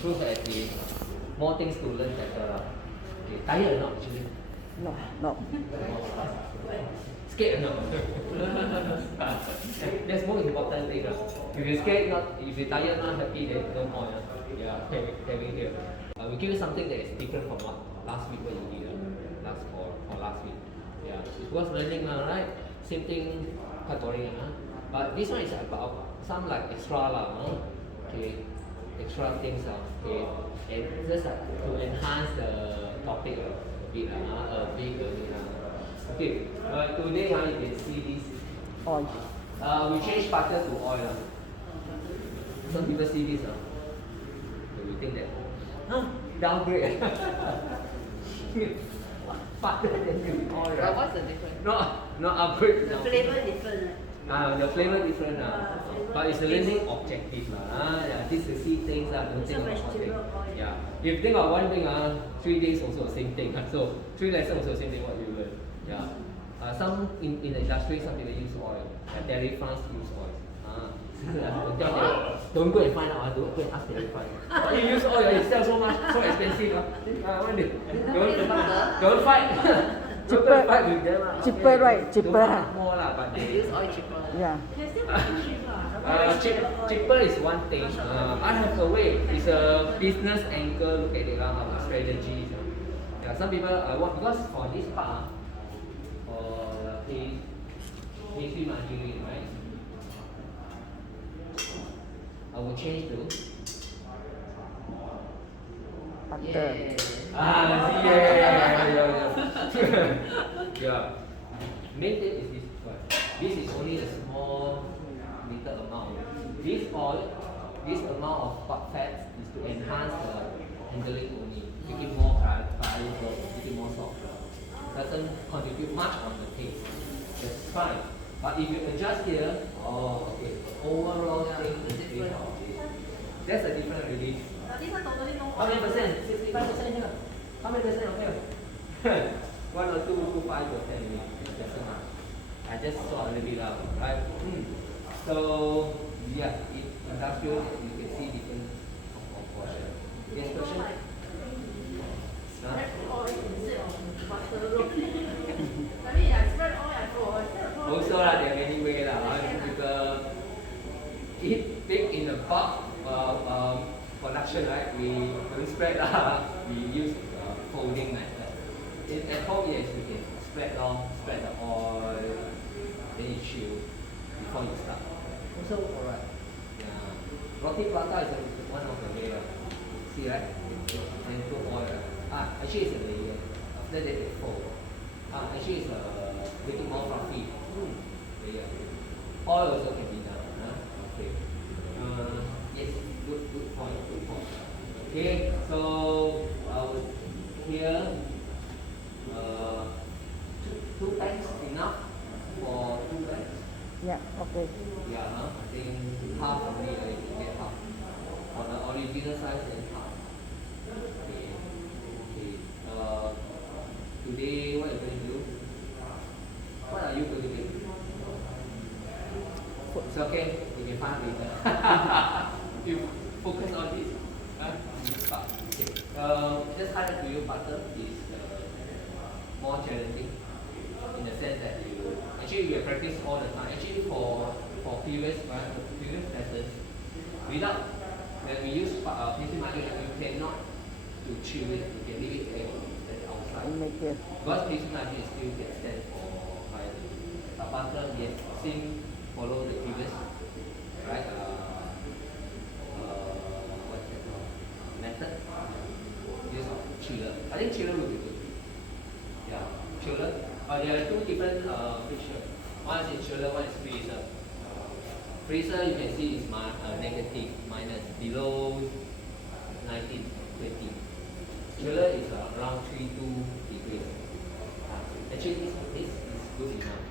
Prove actually more things to learn better. Okay, tired or not actually? No, no. Scared or not? That's more important thing. If you're scared, if you're tired, not happy, then no point. Yeah, having here. We give you something that is different from what last week what you did. Last week. Yeah, it was learning, right? Same thing, quite boring. But this one is about some like extra okay, extra things. Okay, and just to enhance the topic a bit. Okay, today you can see this. Oil. We change butter to oil. Some people see this. They will think that, downgrade. Butter than oil. But what's the difference? No upgrade. The flavor different. The flavor different. But it's a learning objective. Yeah, this is see things. Don't think about one thing. Yeah. If you think about one thing, 3 days also the same thing. So 3 lessons also the same thing what you learn. Yeah. Some in the industry, some people use oil. Dairy farms use oil. Don't go and find out. Don't go and ask dairy farm. Why you use oil? It sells so much, so expensive. Don't fight. Cheaper, fight with them. cheaper, right? Cheaper. Don't more but They use oil cheaper. Yeah. Cheaper is one thing. I have a way. It's a business angle. Look at it, strategies. Yeah, some people because for this part, for the pastry margarine, right? I will change to Butter. Yeah. Main thing is this one. This is only a small little amount. This oil, this amount of fats is to enhance the handling only, make it more pliable, make it more soft. Doesn't contribute much on the taste. That's fine. But if you adjust here, okay, overall thing is different. That's a different release. How many percent? 65% here. How many percent of here? 1 or 2, 5%. I just saw a little bit out, right? So, yeah, in industrial, you can see different portion. Yes, question? Also, there are many ways. People eat big in the bulk production, right? We don't spread. We use folding method. At home, yes, we can spread the oil, then you chill before you start. Also, alright. Yeah. Roti prata is one of the layers. See, right? Then put oil. Actually, it's a layer. After that, they fold. Actually, it's a little more fluffy. Layer. Oil also can be done. Okay. Yes, good point. Okay, so here, 2 bags enough for 2 bags. Yeah, okay. Yeah, I think half only, you get half. For the original size, then half. Okay. Today, what are you going to do? What are you going to do? It's okay, you can find later. You focus on this. Okay. Just highlight to you, butter is more challenging in the sense that we practice all the time. Actually, for previous lessons, without when we use pastry margarine, you cannot to chill it. You can leave it outside. Because pastry margarine still can stand for fire. But butter, yes, same follow the previous, right? Method. Use of chiller. I think chiller will be good. Yeah, chiller. But there are 2 different fixtures. One is chiller, one is freezer. Freezer, you can see is negative, minus, below 19, 20. Chiller is around 32 degrees. Actually, this is good enough.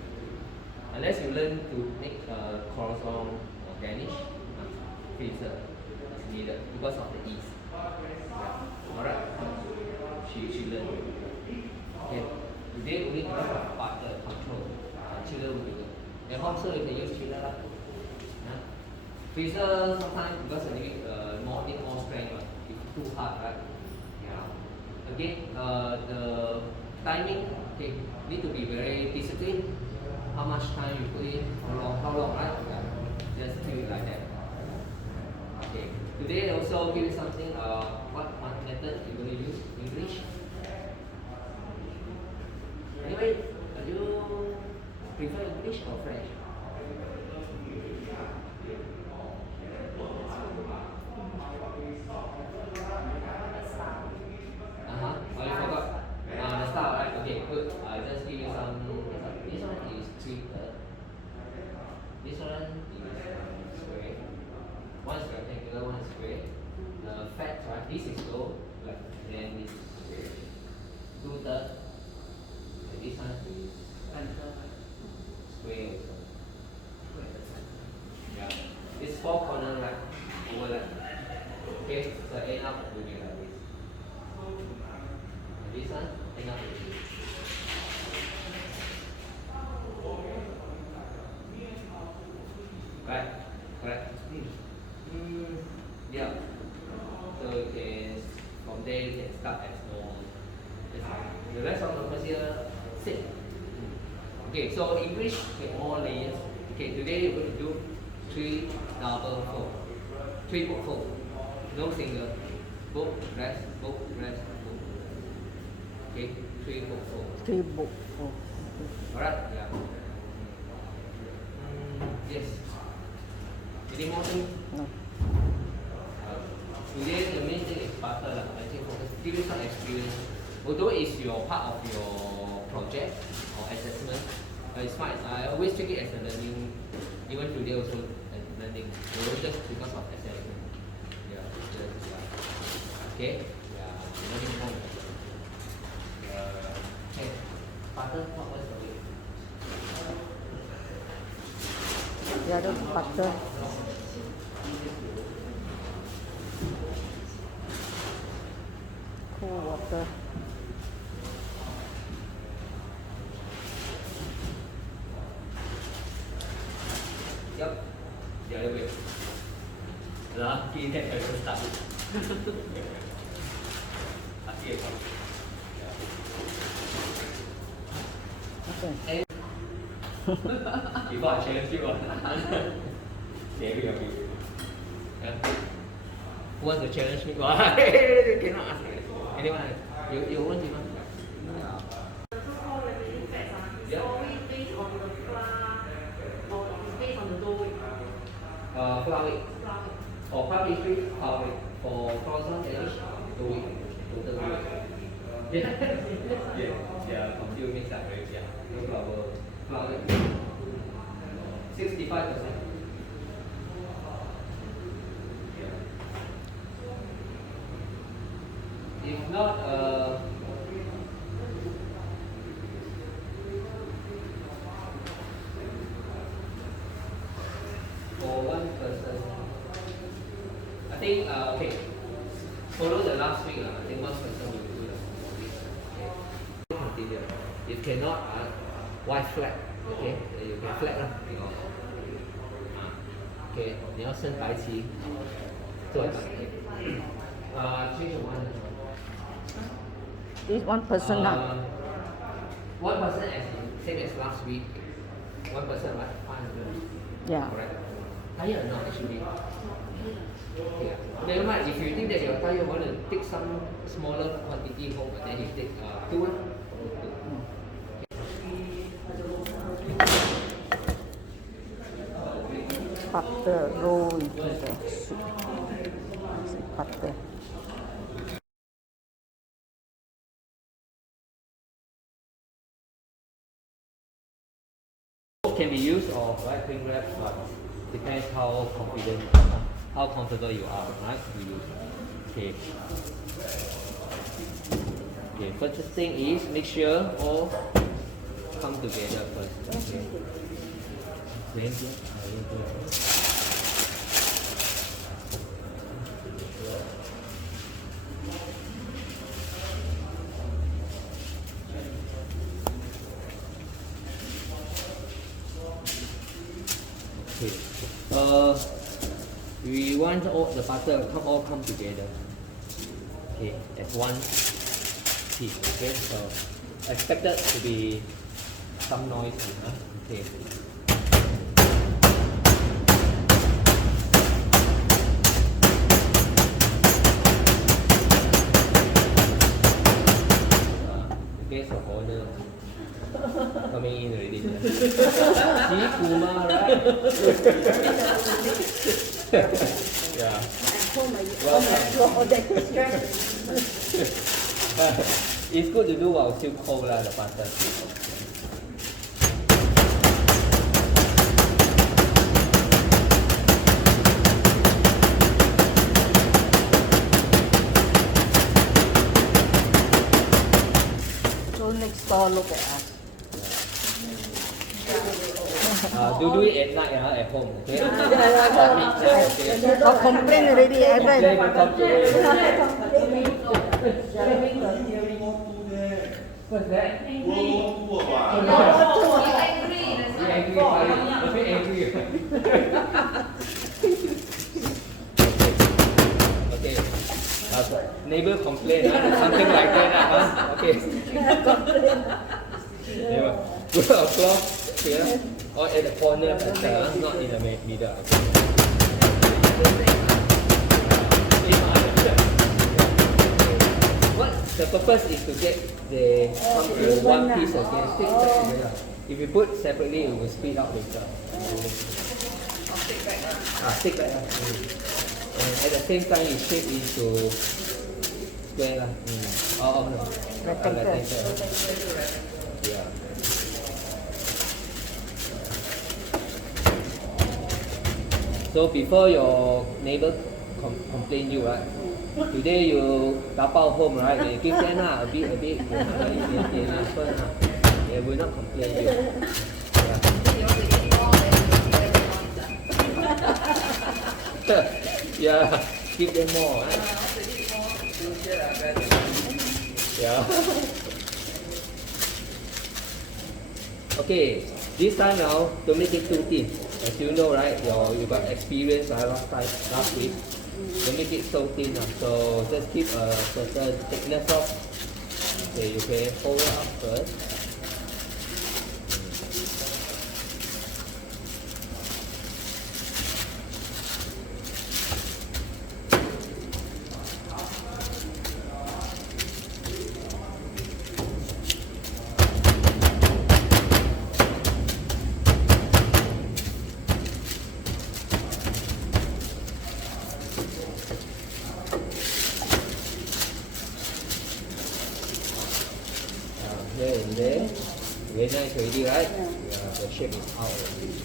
Unless you learn to make croissant or garnish, freezer is needed because of the yeast. Yeah. Alright. She learned. Okay. Today only because of butter control. Chiller will be good. At home, so you can use chiller. Freezer sometimes because you need more strength. If Okay, the timing, okay, need to be very disciplined. How much time you put in, how long, right? Yeah. Just do it like that. Okay. Today also give you something. What method you going to use? English. Anyway, you prefer English or French? Oh, you forgot. The style, right? Okay, good. I just give you some. This one is tweeted. This one is square. One is rectangular, one is square. The fat, right? This is low, like, then this is square. 2/3. And this one is square also. Yeah. This four corner, right? Overlap. Okay, so end up will be like this. And this one end up will be this. Right? Correct? Yeah. So you can, from there you can start as normal. The rest of the procedure, same. Okay, so English, okay, more layers. Okay, today we're going to do 3 double fold. 3 book fold. No single. Book, rest, book, rest, book. Okay, 3 book fold. 3 book. Oh. Alright? Yeah. Yes. Any more thing? No. Today the main thing is butter. I think focus. Give you some experience. Although it's your part of your project or assessment, it's fine. I always take it as a learning. Even today also as learning. Just because of assessment. Yeah. Okay. Yeah. Learning more. Okay. Butter. What's the way? The other butter. Cool water. Yep. The other way. Lucky that I will start. Okay. Okay. Before I challenge you, David, yeah. Who wants to challenge me? Cannot ask. Anyone? You want to? The so-called remaining fats is Yeah. always based on the flour or is based on the dough weight. Flour weight. Flour weight. For pastry, flour weight. For croissant, danish, dough weight. Total weight. Yeah. Confused mix up, right? Yeah. No flour. Flour weight. 65%. If not, for one person, I think, okay, follow the last week, I think one person will do the okay. Continue. If cannot, why flat? Okay, you can flat lah. Okay, 你要升白旗，做一change to one. This one person now. One person as same as last week. One person like 500. Yeah. Correct. Tired or not actually? Yeah. Never mind. If you think that you're tired, you want to take some smaller quantity home, but then you take 2. Butter roll into the soup. Butter. Can be used or right cling wrap, but depends how confident, how comfortable you are, right? To use. Okay. Okay. First thing is make sure all come together first. Okay. Okay. We want all the butter all come together. Okay, as one heat. Okay, so expected to be some noise. Okay. Guess of order coming in already. See Puma, right? Yeah. It's good to do while still cold lah, the butter. So next door look at us. Do it at night at home, okay? Got complain already, Evan. They will come to me. What's that? Angry. Sorry. Angry. Okay. Neighbor complain, something like that, Okay. Neighbor, put a cloth here or at the corner, not in the middle. Okay. What the purpose is to get the come to one piece again, stick together. If you put separately, it will speed out later. Stick back. And at the same time, you shape into square. No. Rectangle. Yeah. So before your neighbor complain you, right? Today you dabao home, right? They give them a bit, they will not complain you. Yeah, give them more. Right? Yeah. Okay, this time now, don't make it too thin. As you know, right, you got experience last week. Don't make it so thin. So just keep a certain thickness of. Okay, you can hold it up first. Here and there. Very nice already, right? Yeah, the shape is out already.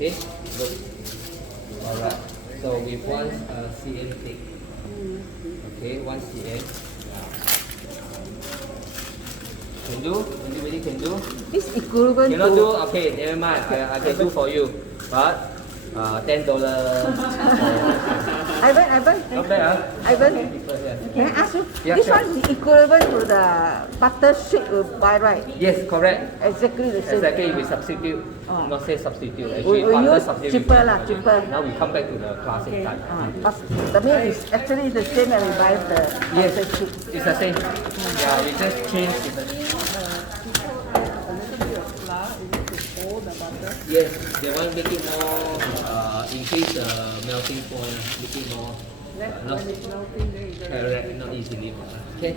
Okay, good. Alright, so with one cm thick. Okay, 1 cm. Can do? Anybody can do? This equivalent Cannot to do? Okay, never mind. I can do for you. But $10. Ivan, Not bad, Ivan, People here. can I ask you? Yeah, This sure. one is equivalent to the butter sheet you buy, right? Yes, correct. Exactly the same. Exactly, we substitute. Oh. Not say substitute. We Actually, butter use substitute. cheaper lah, cheaper. Now we come back to the classic type. But the meal is actually the same as we buy the Yes, butter sheet. it's the same. Yeah, we just change it. Yes, they want to make it more, increase the melting point, make it more, not easily. Okay.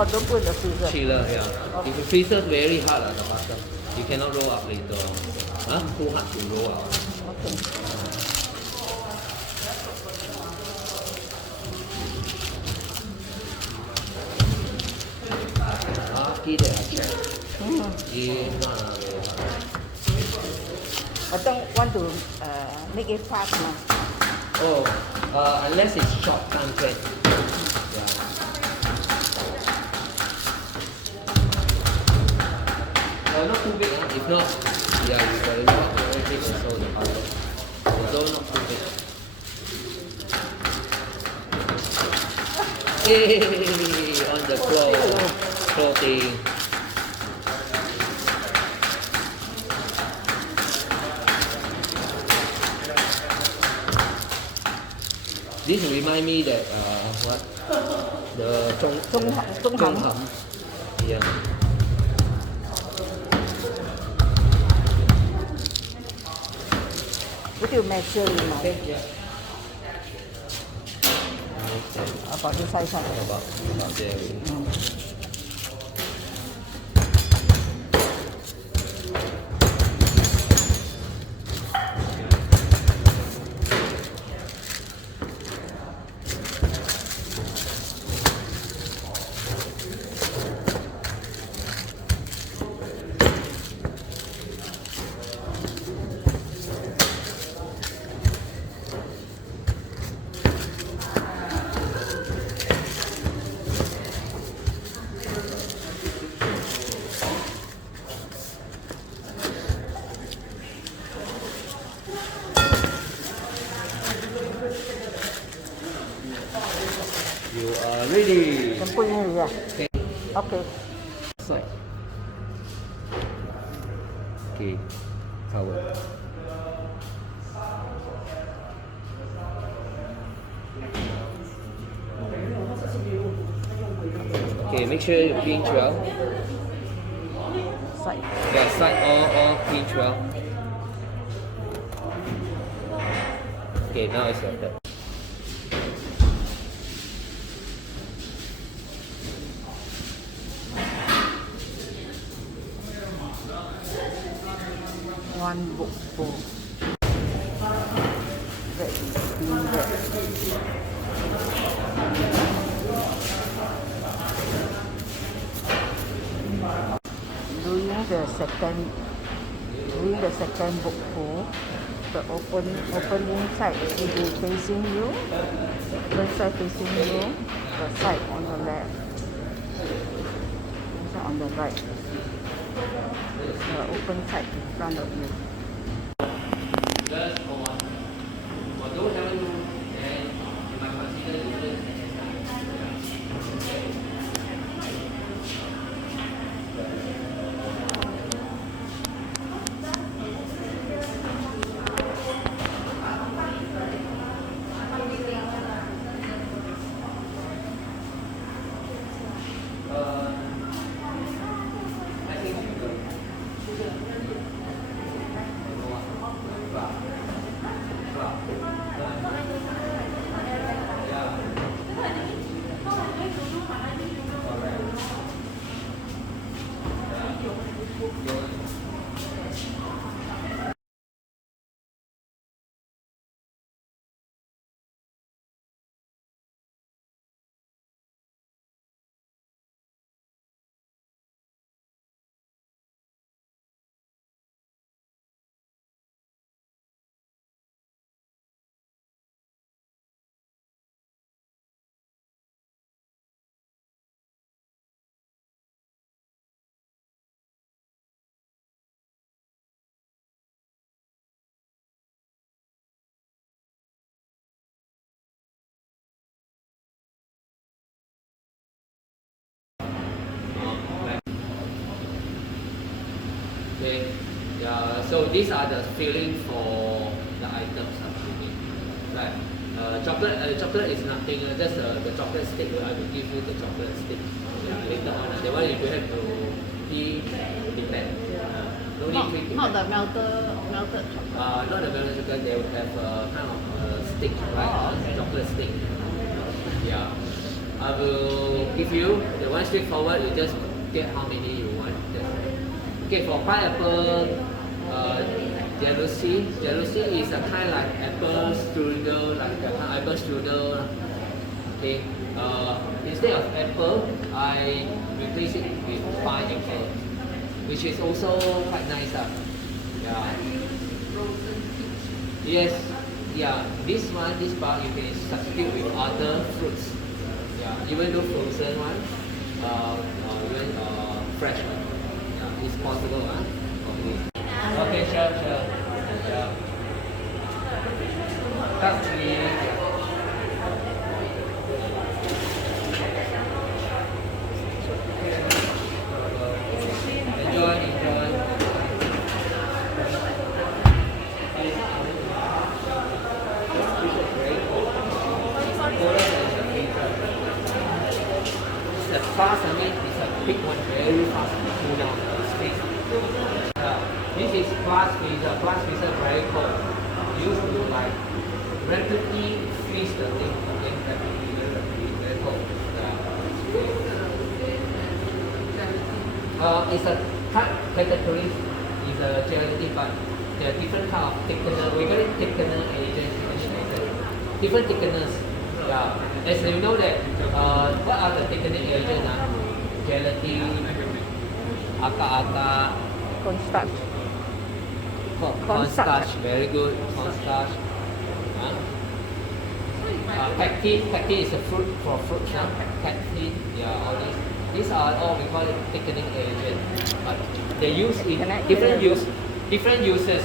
Oh, don't put in the freezer. Chiller, yeah. If you freezer very hard, the butter, you cannot roll up later on. Huh? Too hard to roll up. Okay. Lucky that I checked. It's not very hard. I don't want to make it fast now. Oh, unless it's short time frame. Yeah. Not too big, if not, yeah, you got to lock everything and so the butter. Although not too big. Hey, on the floor, floating. This remind me that what the Zhong hầm. Yeah. Would you measure it now? Okay. Yeah. About this size. About there. You are ready. Can put in here. Okay. Okay. Side. Okay. Cover. Okay, make sure you pinch well. Side. Yeah, side all pinch well. Okay, now it's like that. One book full. That is being Doing the second book full, the opening side will be facing you, one side facing you, the side on the left, the side on the right, the open side in front of you. Okay, yeah, so these are the filling for the items. Right. Chocolate is nothing. Just the chocolate stick. I will give you the chocolate stick. Yeah, later on. That one you have to depend. No need to Not the melted chocolate. not the melted chocolate. They will have a kind of stick, right? Chocolate stick. Yeah. I will give you the one straightforward. You just get how many you want. Okay, for pineapple, jealousy. Jealousy is a kind like apple strudel, apple strudel. Okay. Instead of apple, I replace it with pineapple, which is also quite nice. Yeah. Yes. Yeah. This part you can substitute with other fruits. Yeah. Even though frozen one, even fresh one. Yeah. It's possible. Okay. Sure. Yeah. Pastry. Fast, I mean, it's a big one, very fast to cool down the space. This is glass freezer. Glass freezer very cold. Used to like rapidly freeze the thing, okay? Rapidly, very cold. It's a category, it's a gelatin, but there are different kind of thickener. We call it thickener agents. Different thickeners. Yeah. As you know that, what are the thickening agents? Gelatin, agar-agar, Cornstarch. cornstarch, very good, cornstarch. Pectin is a fruit for fruits. Pectin, yeah, all these. These are all we call it thickening agent, but they use in different uses.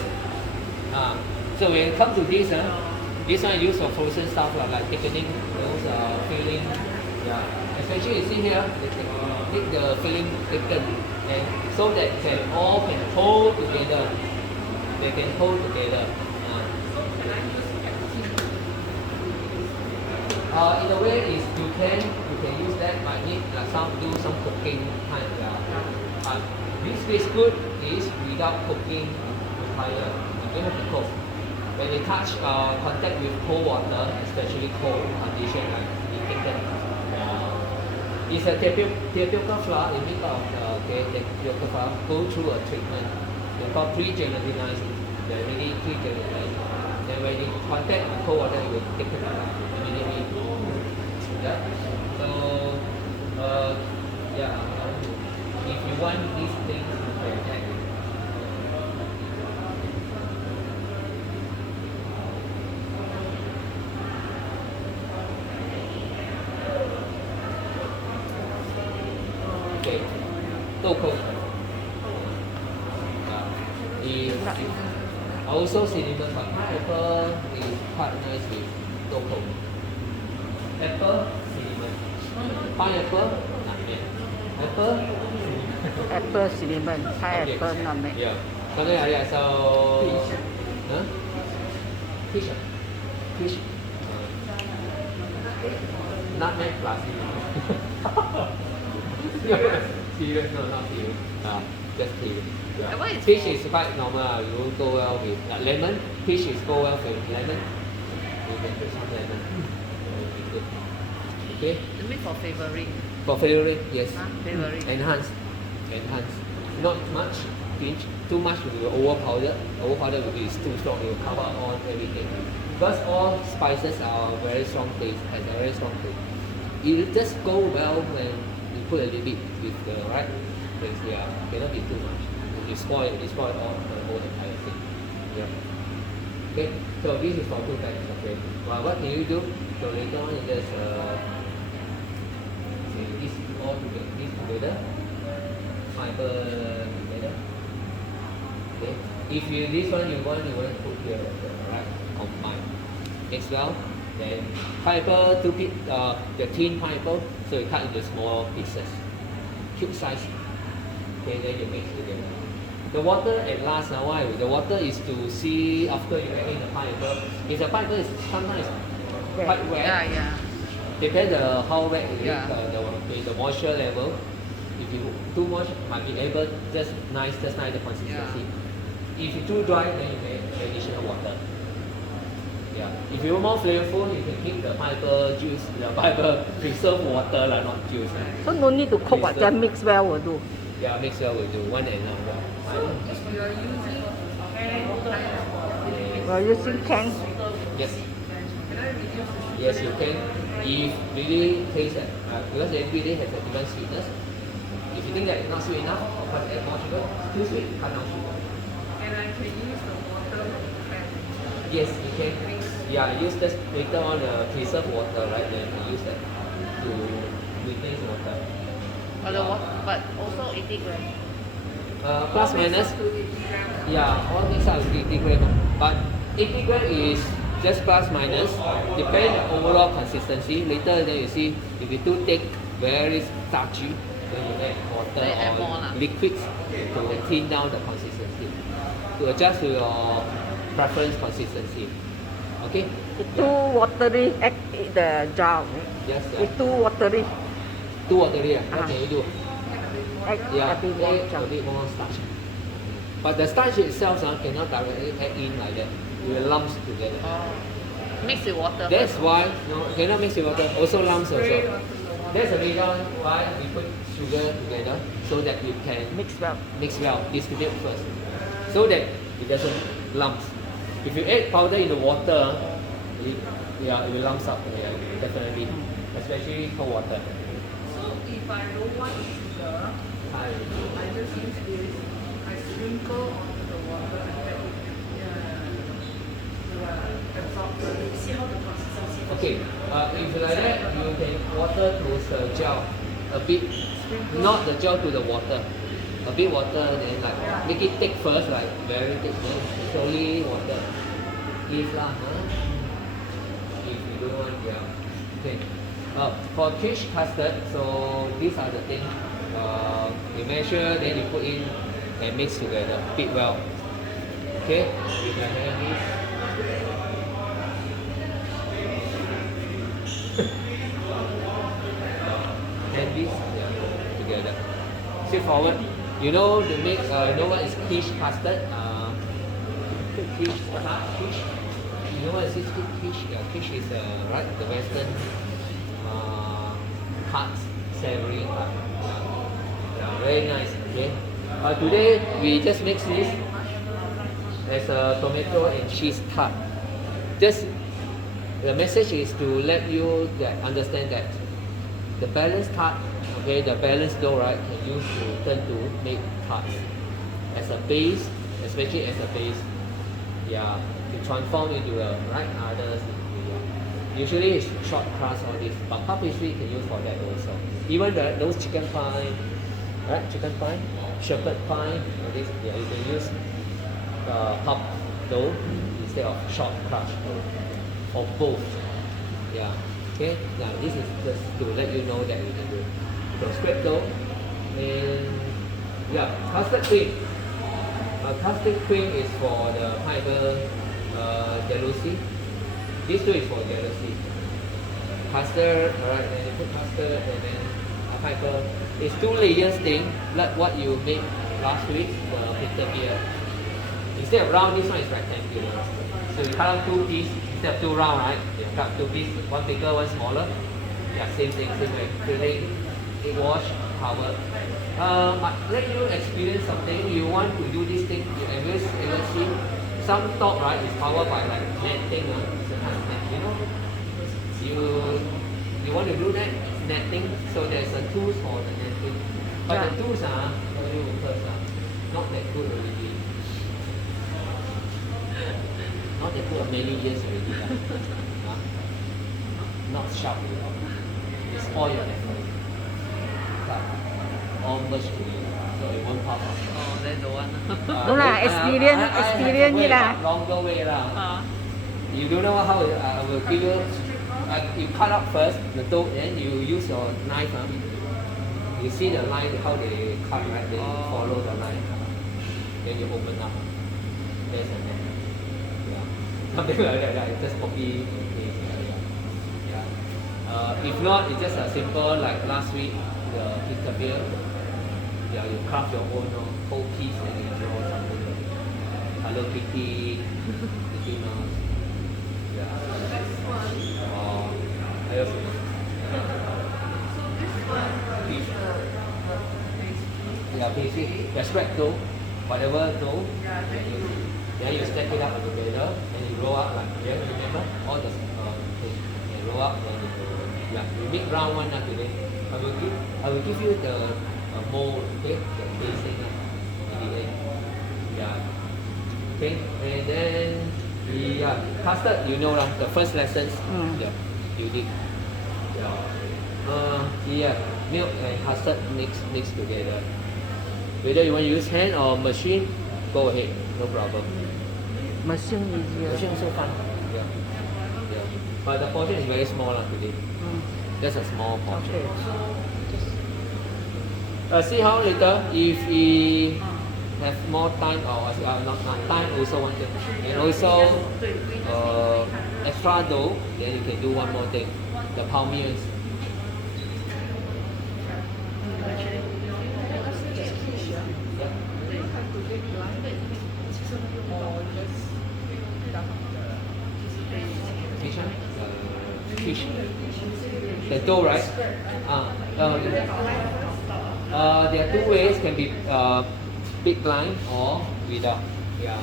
So when it comes to this, this one is used for frozen stuff like thickening, those filling. Yeah, especially you see here, they take the filling thicken, and so that can hold together. They can hold together. In a way, is you can use that, but need do some cooking kind. This biscuit is without cooking required. You don't have to cook. When they touch contact with cold water, especially cold condition, like thicken. It's a tapioca flour. In made of the tapioca flour go through a treatment. They call pre-gelatinized. They really pre-gelatinized. Then when you contact with cold water, it will thicken immediately. Yeah. So if you want these things, you can add. Okay, 豆蔻 is also cinnamon, but pineapple is quite nice with 豆蔻. Apple, cinnamon. Pineapple, nutmeg. Apple, cinnamon. Pineapple, okay. nutmeg. Yeah, something like that. So, fish. Fish. Nutmeg plus cinnamon. Serious, no, not serious. Just serious. Yeah. Fish is quite normal. You won't go well with lemon. Fish is go well with lemon. You can put some lemon. Good. Okay. You mean for flavoring? For flavoring, yes. Flavoring. Enhance. Not much. Too much will be overpowder. Overpowder will be too strong. It will cover all everything. Because all spices are very strong taste. Has a very strong taste. It just go well when you put a little bit with the right things. Yeah, cannot be too much. You spoil all the whole entire thing. Yeah. Okay. So this is for 2 times. Okay. Well, what can you do? So later on, you just this all together. This together. Fiber together. Okay. If you this one you want to put here, right? Combine. As well. Then pineapple, the thin pineapple, so you cut into small pieces, cube size. Okay, then you mix together. The water at last, why? The water is to see after you add in the pineapple. If the pineapple is sometimes quite wet, Yeah. depends how wet it is, Yeah. the moisture level. If you too much, might be able just nice the consistency. If you too dry, then you may add additional water. Yeah. If you want more flavorful, you can keep the pineapple juice, the pineapple preserved water, like not juice. So no need to cook, what, just mix well will do. Yeah, mix well will do one and another. We're using canned. Yes. Yes, you can. If really taste it, because every day has a different sweetness. If you think that it's not sweet enough, of course add more sugar. Too sweet, cut down sugar. And I can use the water and Yes, you can. Yeah, use this later on preserved water, right? Then you use that to replace water. but also 80 grams. Plus minus. Yeah, all these are 80 gram. But 80 gram is just plus minus. Depend on overall consistency. Later then you see if it's too thick, very starchy, then you add water Then add more or lah. liquids to thin down the consistency. To adjust to your preference consistency. Okay? It's too watery, add the jar. Yes, It's too watery, too watery. What can you do? add Yeah, a bit more add jar. a bit more starch. But the starch itself cannot directly add in like that. It will lumps together. Mix with water. That's why cannot mix with water. Also lumps also. That's the reason why we put sugar together so that you can Mix well. mix well, distribute first, so that it doesn't lumps. If you add powder in the water, it will lumps up. Yeah, definitely, especially cold water. So if I don't want sugar, I just use this. I sprinkle onto the water and let it absorb. You see how the consistency is? Okay, if you like that, you can water to the gel a bit, not the gel to the water. A bit water, then like make it thick first, like very thick, then slowly water. If lah, if you don't want, yeah. Okay. For fish custard, so these are the things. You measure, then you put in and mix together, beat well. Okay, you can have this. And this together. Straightforward. You know the make. You know what is fish custard? Fish. You know what is this fish? Yeah, fish is right the Western hot savory hot. Yeah, very nice. Okay. Today we just mix this as a tomato and cheese tart. Just the message is to let you understand that the balanced tart, okay, the balanced dough, right, can use to turn to make tarts as a base, especially as a base. Yeah, to transform into the right others. Yeah. Usually it's short crust all this, but puff pastry can use for that also. Even those chicken pie, right? Chicken pie, shepherd pie, all this. Yeah, you can use puff dough instead of short crust dough, or both. Yeah. Okay. Yeah. This is just to let you know that you can do. So scrape dough, and yeah, custard cream. Custard cream is for the pineapple jealousy. This two is for jealousy. Custard, alright, and you put custard and then pineapple. It's 2 layers thing, like what you made last week, the bitter beer. Instead of round, this one is rectangular. So you cut out 2 pieces instead of 2 round, right? You cut 2 pieces, one bigger, one smaller. Yeah, same thing, same way. Filling, wash, cover. Let you experience something. You want to do this thing, you ever see some top, right, is powered by like netting, you know. You want to do that netting, so there's a tools for the netting. But the tools tell you first, not that good already. Not that good many years already. Not sharp enough. It's all your effort. All merged to you, so it won't pop up. Oh, then don't want. No lah, experience ni lah. Longer way lah. You don't know how I will give you. You cut up first the dough, then you use your knife. You see the line how they cut, right? Then you follow the line. Then you open up. There's a net. Yeah. Something like that. Right? Just copy. Yeah. If not, it's just a simple like last week the bitter beer. Yeah, you craft your own whole piece and you draw something like Hello Kitty, Mickey Mouse. Yeah. This one. I also. So this one is Yeah, pastry. The spread dough, whatever dough. yeah, Then you stack it up together and you roll up like here. Remember all the thing. And roll up and you make round one today. I will give you the mold, okay, the basing in the end. Yeah. Okay, and then custard, you know the first lessons. Yeah, you did. Milk and custard mix together. Whether you want to use hand or machine, go ahead, no problem. Machine easier. Machine also fun. Yeah. Yeah. But the portion is very small today. Just a small portion. Okay. See how later if we have more time or not time also one thing. And also extra dough, then you can do one more thing. The palmiers. Fish. The dough, right? There are two ways, can be big blind or without. Yeah.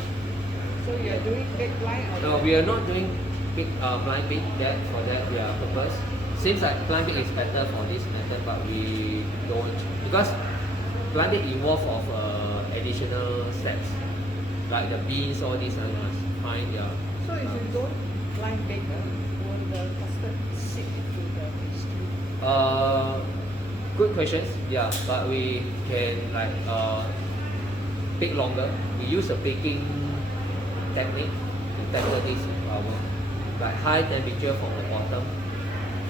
So you are doing big line or No, we are not doing big blind big that for that purpose. Seems like blind big is better for this method, but we don't because blind big involve of additional steps like the beans, all these I must find. Yeah. So if you don't line bake, will the custard sink into the pastry? Good questions. Yeah, but we can like bake longer. We use a baking technique to tackle this problem. Like high temperature from the bottom,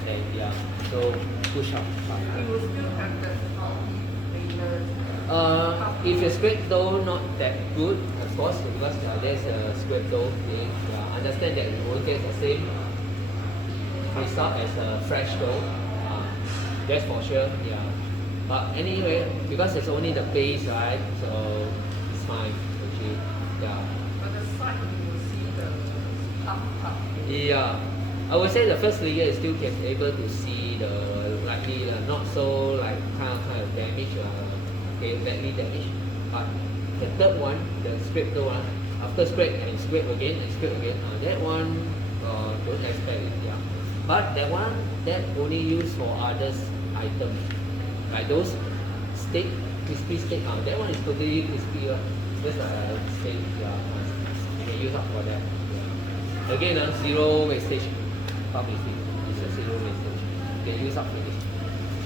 and so push up. You will still have the salty flavor. If your scrape dough not that good, of course, because there's a scrape dough thing. Understand that you won't get the same result as a fresh dough. That's for sure. Yeah. But anyway, because it's only the base, right? So it's fine. Actually, yeah. But the side you will see the top part. Yeah. I would say the first layer is still can able to see the likely not so like kind of damage, okay, badly damaged. But the third one, the scrape dough one, after scrape and scrape again and scrape again, that one don't expect it. Yeah. But that one that only used for others items, like those steak, crispy steak. That one is totally crispy. Just a steak. Yeah. You can use up for that. Yeah. Again, zero wastage. Obviously, it's a zero wastage. You can use up for this.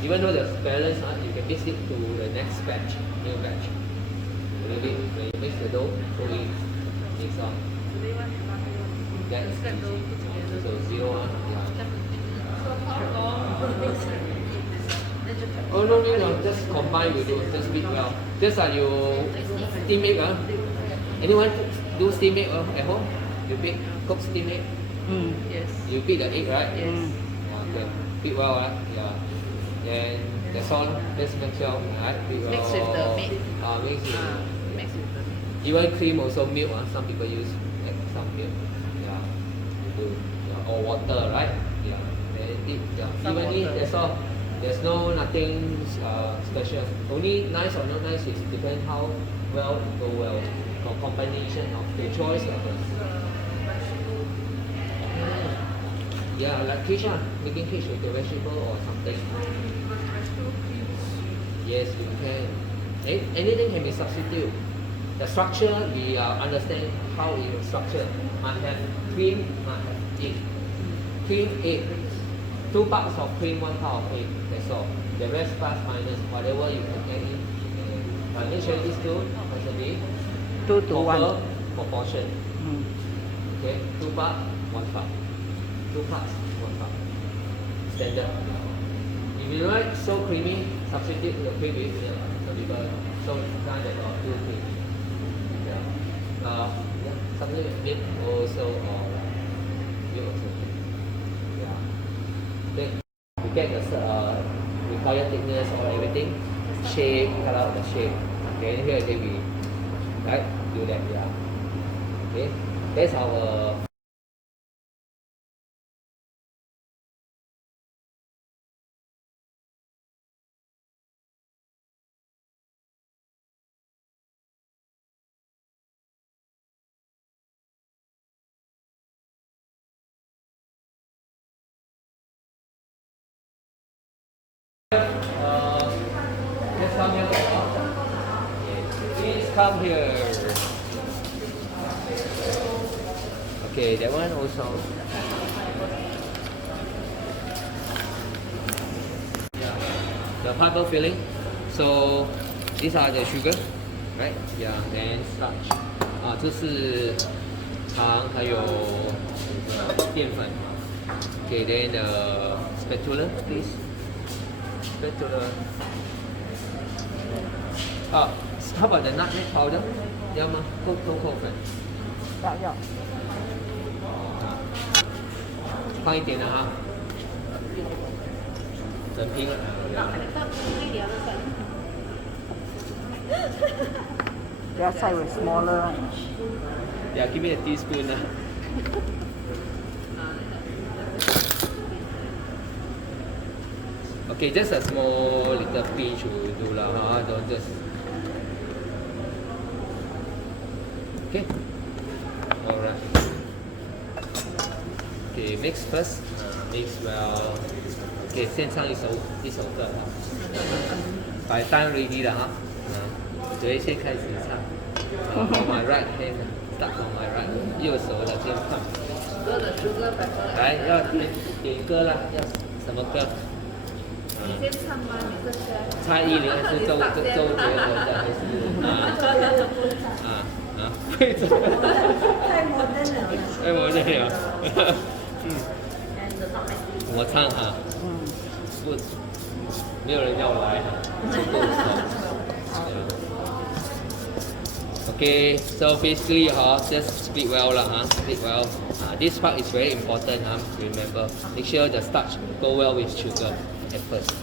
Even though there's balance, you can mix it to the next batch, new batch. A little bit when you mix the dough, so we mix on. Today one is not good. That's Just let those put together. So zero, yeah. So how long will this take? Oh no, just combine with it, just beat well. Just like you steam egg, anyone do steam egg at home? You cook steam egg? Yes. You beat the egg, right? Yes. Okay. Beat well, yeah. And that's all. Just mix well, right? Beat well. Mix with the meat. Mix with. Mix with the meat. Even cream also milk. Some people use some milk. Yeah. You do. Yeah. Or water, right? Yeah. And it, Some evenly, water. that's all. There's nothing special. Only nice or not nice is depend how well it go well. Combination of the choice of like quiche, making quiche with the vegetable or something. Yes, you can. Anything can be substituted. The structure, we understand how it is structured. Must have cream, must have egg. Cream, egg. 2 parts of cream, 1 part of egg. That's all. The rest plus minus, whatever you can add in. But make sure these two has to be 2 to 1. proper proportion. Okay, 2 parts, 1 part. 2 parts, 1 part. Standard. If you like so creamy, substitute the cream with some people so kind of too cream. Yeah. Something with milk also or milk also. Yeah. Then you get the required thickness or everything, shape, cut out the shape. Okay, here again we do that. Yeah. Okay, that's our come here. Okay, that one also. The purple filling. So these are the sugar, right? Yeah, then starch. 这是糖还有淀粉。Okay, then the spatula, please. Spatula. How about the nutmeg powder? 要吗？豆蔻粉。要。放一点的哈。整瓶了。The other side was smaller. Yeah, give me a teaspoon. Okay, just a small little pinch will do lah. Don't just. Okay. Alright. Okay, mix first. Mix well. Okay, 先唱一首歌哈。By time ready 了哈。所以先开始唱。On my right hand, start on my right. 右手的先放。来，要点歌啦，要什么歌？你先唱吗？你这些。蔡依林还是周杰伦的还是贵州？太摩登了。太摩登了。我唱哈。不，没有人要来哈。Okay, so basically, just speak well lah, speak well. This part is very important, remember. Make sure the starch go well with sugar at first.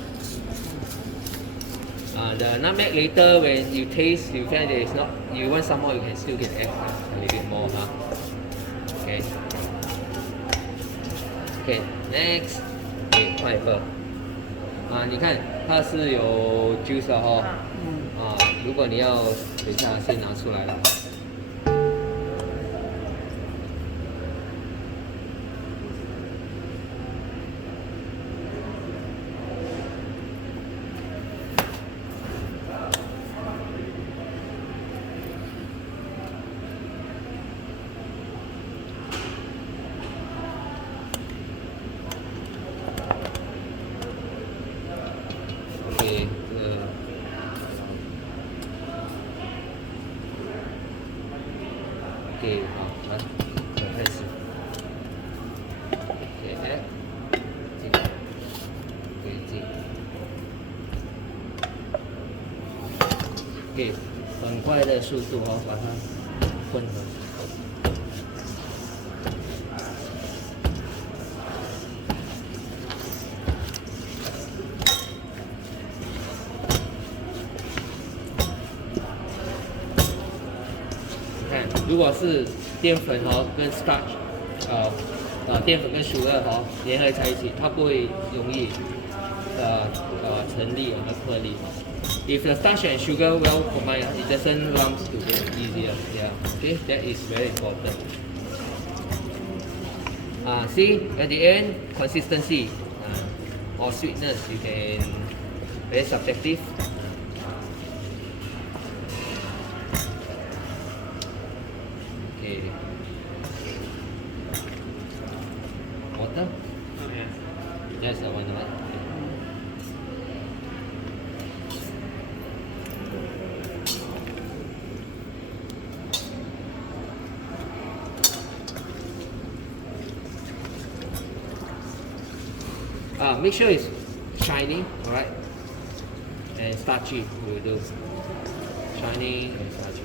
The nutmeg later, when you taste, you find that it's not, you want some more, you can still add a little bit more, Okay. Okay, next. Okay, 换一个。你看它是有 juice 的哈。如果你要等一下先拿出来了。OK， OK， 好，来，开始。OK， 进，可以进。OK， 很快的速度把它混合。如果是淀粉跟 starch， 淀粉跟 sugar 联合在一起，它不会容易成粒和颗粒。If the starch and sugar well combined, it doesn't lump together easier. Yeah, okay, that is very important. See at the end consistency or sweetness, you can very subjective. Water? Yes, I want that. Make sure it's shiny, alright? And starchy, we will do. Shiny and starchy.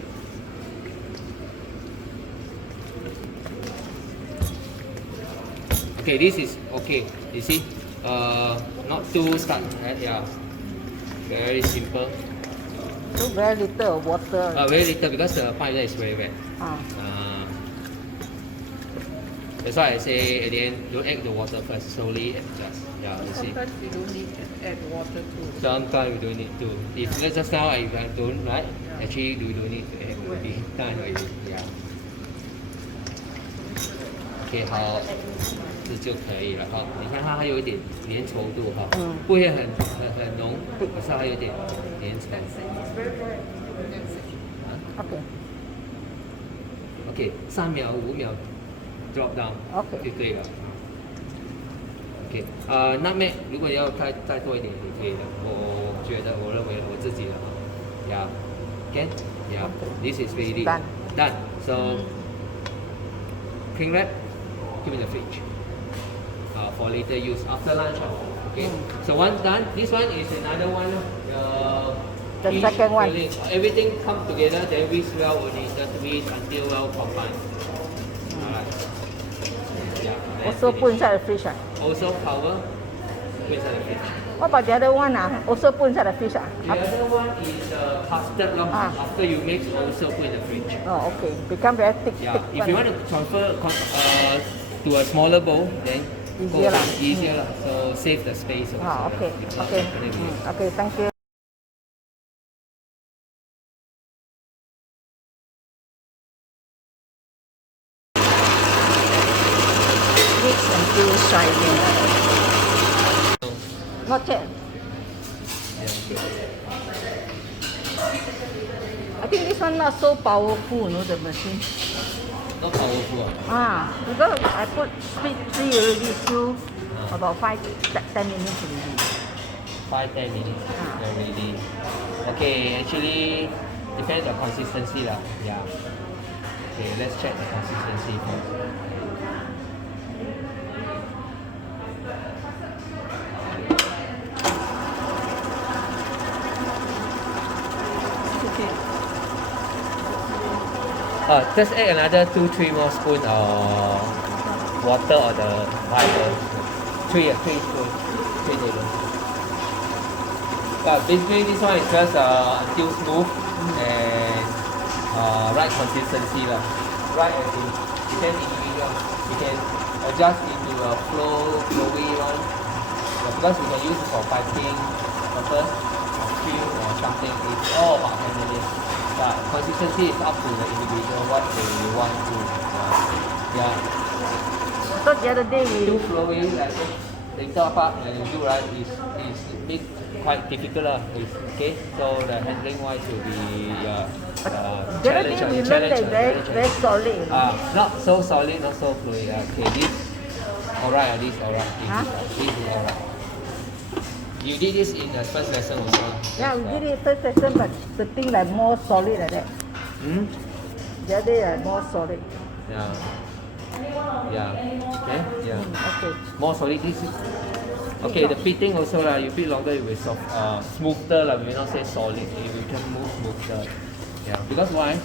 Okay, this is okay. You see, not too starch, right? Yeah, very simple. So very little water. Very little because the pipe there is very wet. That's why I say at the end, don't add the water first. Slowly adjust. Yeah, you see. Sometimes you don't need to add water too. Sometimes you don't need to. If just now I don't, right? Yeah. Actually, you don't need to add already. Done already. Yeah. Okay, 好。这就可以了哈，你看它还有一点粘稠度哈，不会很浓，可是还有点粘稠。OK OK，3秒5秒 drop down OK 就对了。OK，nutmeg 如果要再多一点也可以的，我认为我自己的，Yeah，this is really done. So cling wrap, keep in the fridge for later use after lunch. Okay, so once done, this one is another one. The Each second one. filling, everything come together, then whisk well only, just whisk until well combined. Alright. Yeah. Also put inside the fridge. Also cover, put inside the fridge. What about the other one? Also put inside the fridge. The other one is custard lor. After you mix, also put in the fridge. Oh, okay. Become very thick. Yeah. thick If you want to transfer to a smaller bowl, then Easier lah. Easier lah. So save the space also. Okay. If not, Okay. definitely. Okay. Thank you. Mix until shiny. Not yet. I think this one not so powerful, the machine. Not powerful. Because I put speed 3 already, still about 5-10 minutes already. 5-10 minutes already. Okay, actually depends on consistency lah. Yeah. Okay, let's check the consistency first. Okay. Just add another 2-3 more spoon water or the butter. 3 spoon. 3 tablespoons. But basically this one is just until smooth and right consistency lah. Right as in depends individual. You can adjust into a flowy one. Because we can use it for piping purpose, or cream or something. It's all about handling. But consistency is up to the individual what they want to. Yeah. So the other day Too we flowy like this. Later part when you do right is bit quite difficult lah. Okay, so the handling wise will be the other day we learned that very solid. not so solid, not so fluid. Okay, this alright, this alright. This is alright. You did this in the first lesson also. Yeah, we did it first lesson, but the thing like more solid like that. The other day more solid. Yeah. Yeah. Okay. Yeah. Okay. More solid. This is okay. The fitting also lah. You fit longer, it will smoother lah. We will not say solid. It will become more smoother. Yeah. Because why?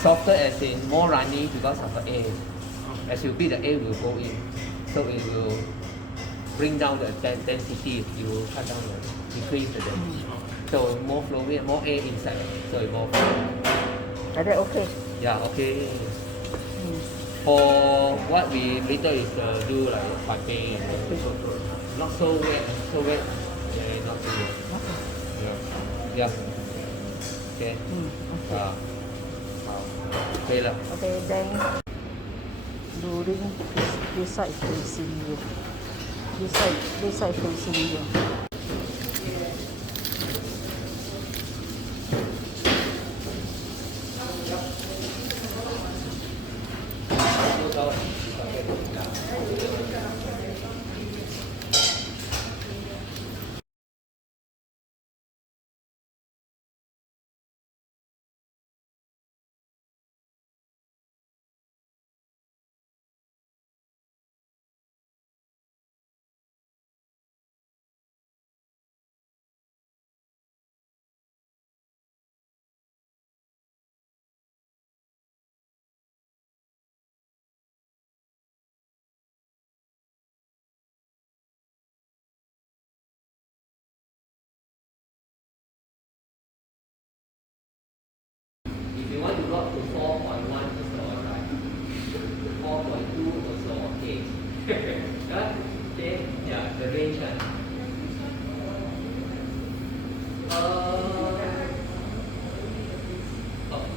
Softer as in more runny because of the air. As you beat, the air will go in, so it will bring down the density. You will cut down decrease the density. So more flowy, more air inside. So it more flowy. Like that okay. Yeah. Okay. For what we later is do like piping and not so wet, yeah, not so wet. Yeah. Okay. Okay lah. Okay, then during this side facing you. This side facing you. If you want to drop to 4.1 also alright. 4.2 also okay. Yeah? Okay? Yeah, the range.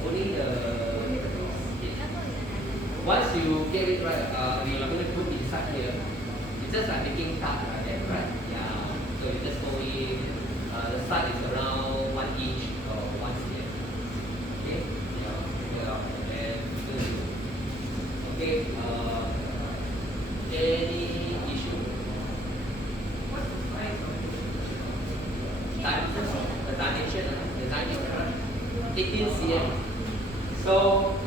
Only the once you get it right, we are going to put inside here. It's just like making tart like that, right? Yeah. So you just go in. The start is around 1 inch or 1 cm. Okay. So,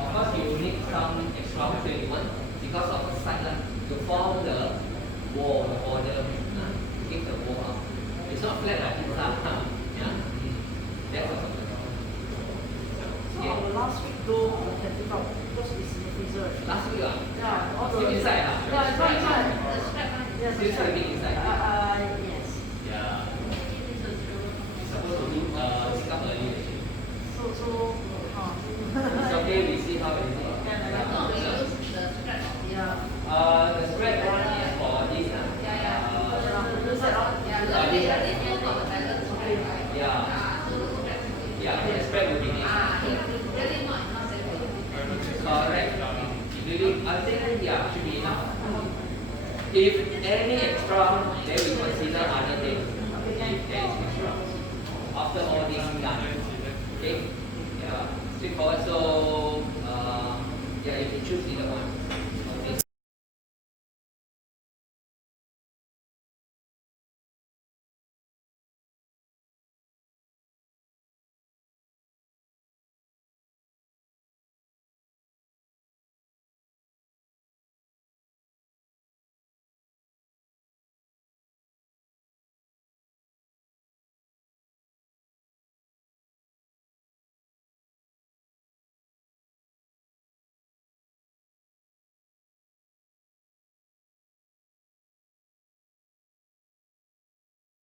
of course, you need some extra material because of the side to form the wall, the border, to give the wall up. It's not flat like this, yeah. That's also. So our last week though, we can take out because it's in the freezer. Last week, Yeah, all the still inside, Yeah, it's not inside. Yes, Still inside. sleeping inside. Yes. Yeah. Supposed to do sit up early. So, It's okay, we see how it is. yeah. The spread one is for this. Yeah, the spread will be this. Correct. I think, yeah, should be enough. If any extra, then we consider other things. If there is extra. After all this done. Okay? Yeah. Straightforward. So, yeah, you can choose either one. Okay.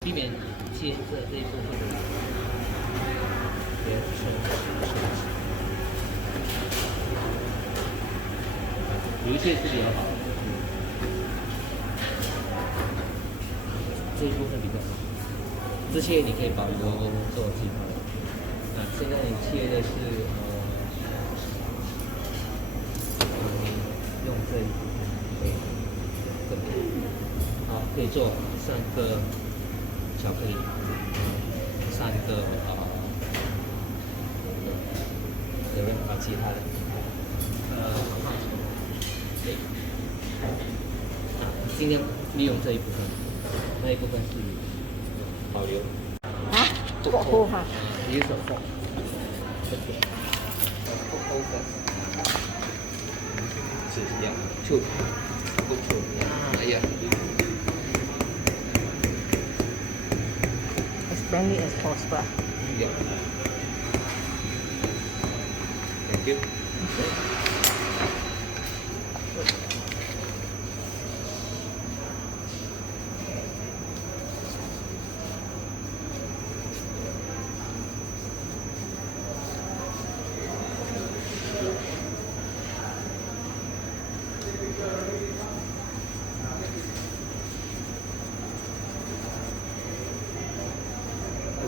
避免切这一部分的有一些是比较好，这一部分比较好。这些你可以保留做计划。现在你切的是用这一部分，这边好，可以做3个巧克力，3个有没有其他的？尽量利用这一部分，那一部分是保留。啊，过后哈。你手放。是一样，2，不2，哎呀。As friendly as possible. Yeah. Thank you.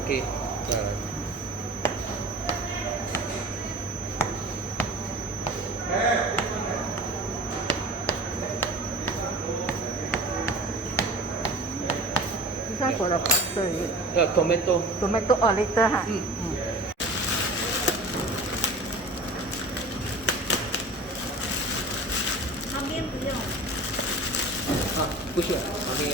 Okay. 第三个的 pastry. Tomato. Tomato later 哈。旁边不用。不需要，旁边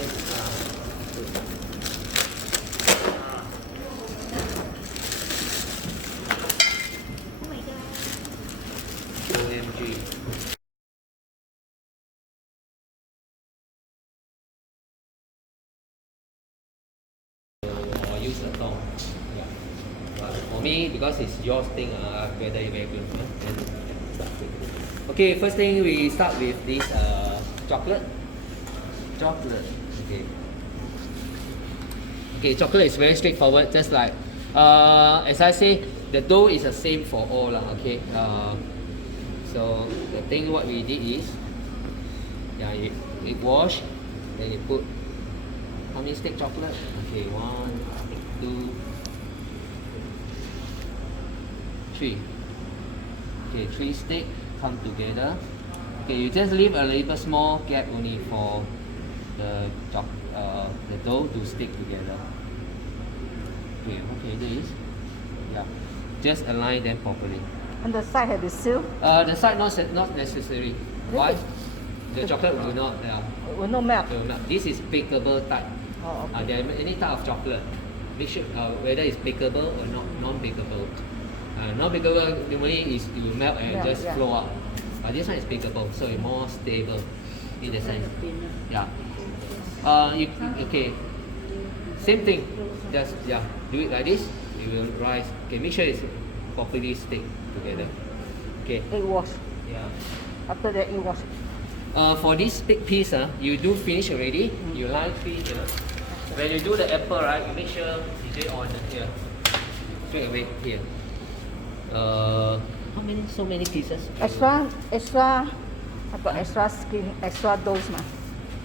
OMG。我 use a tong. Yeah. But for me, because it's your thing, very very good. Okay, first thing we start with this chocolate. Okay. Okay, chocolate is very straightforward. Just like as I say, the dough is the same for all lah. Okay. So the thing what we did is, yeah, you wash, then you put how many stick chocolate? Okay, 1, 2, 3. Okay, 3 stick come together. Okay, you just leave a little small gap only for the dough to stick together. Okay, this. Yeah, just align them properly. And the side have to seal. The side not necessary. Why? The chocolate will not. Will not melt. Will not. This is bakeable type. Oh, okay. There are any type of chocolate. Make sure whether it's bakeable or not non-bakeable. Not breakable normally is it will melt and Yeah, just yeah. flow out. This one is breakable, so it's more stable in the sense. Yeah. Okay. Same thing. Just do it like this. It will rise. Okay, make sure it's properly stick together. Okay. Egg wash. Yeah. After that, egg wash. For this big piece, you do finish already. You line 3 here. When you do the apple, right, you make sure you do it on here. Straight away here. How many? So many pieces? Extra. I got extra skin, extra dose, ma.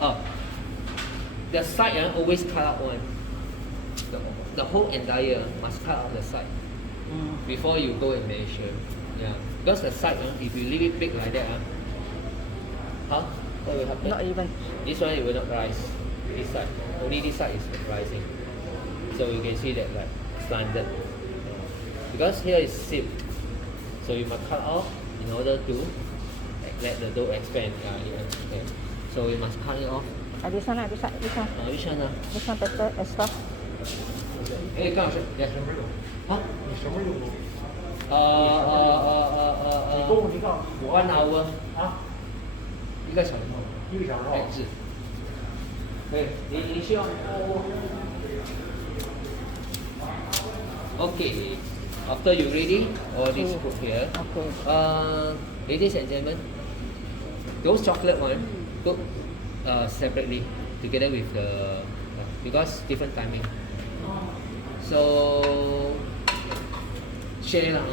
Oh. The side always cut out one. The whole entire must cut out the side before you go and measure. Yeah. Because the side, if you leave it big like that, what will happen? Not even. This one it will not rise. This side, only this side is rising. So you can see that like slanted. Because here is sealed, so you must cut off in order to let the dough expand. Expand. So you must cut it off. This one, this one. Which one? This one better, extra. 哎，高老师，来。啊？你什么用的？你跟我一个1 hour 啊1个小时。 ，1个小时哎，是。可以，你需要。Okay. After you ready, all this put here. Okay. Ladies and gentlemen, those chocolate one put separately together with the because different timing. So share lah,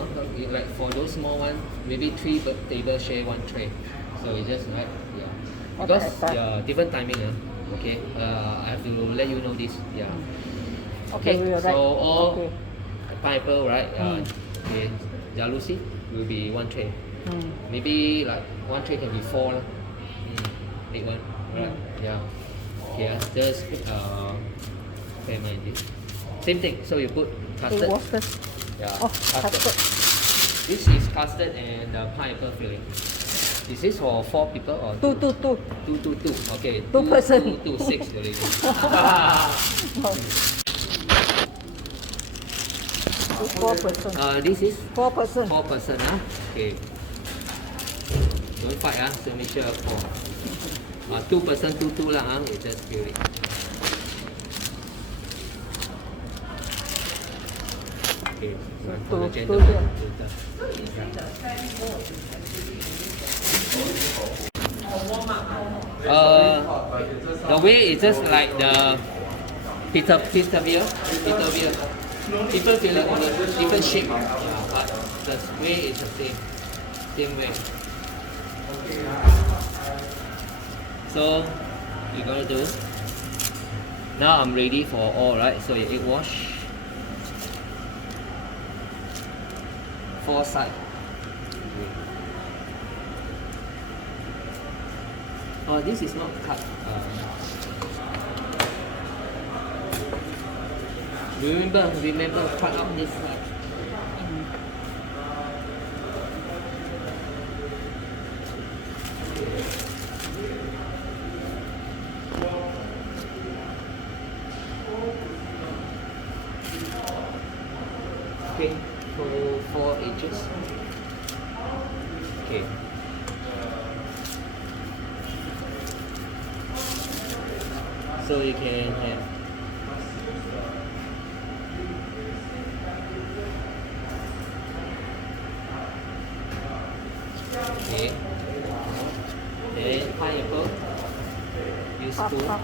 like for those small one, maybe 3 table share 1 tray. So it's just right, because different timing. Okay, I have to let you know this. Yeah. Okay, we are so right. all pineapple, right? Okay, jalousie will be 1 tray. Maybe like 1 tray can be 4 lah. Big one, right? Yeah. Okay, just bear mind this. Same thing. So you put custard. Egg wash first. Yeah. Oh, custard. This is custard and pineapple filling. Is this for 4 people or 2. 2. Okay. 2 person. 2 to 6 already. 4 person. This is 4 person. 4 person. Okay. Don't fight. So make sure 4. 2 person 2 lah. You just fill it. Okay. For the gentleman. The way is just like the pizza beer. People feel it on a different shape, but the way is the same way. So you're gonna do. Now I'm ready for all, right? So you egg wash. 4 sides. Oh, this is not cut. Remember, cut out this side. Okay, so 4 inches. Okay. So you can have okay. Then pineapple. Use spoon.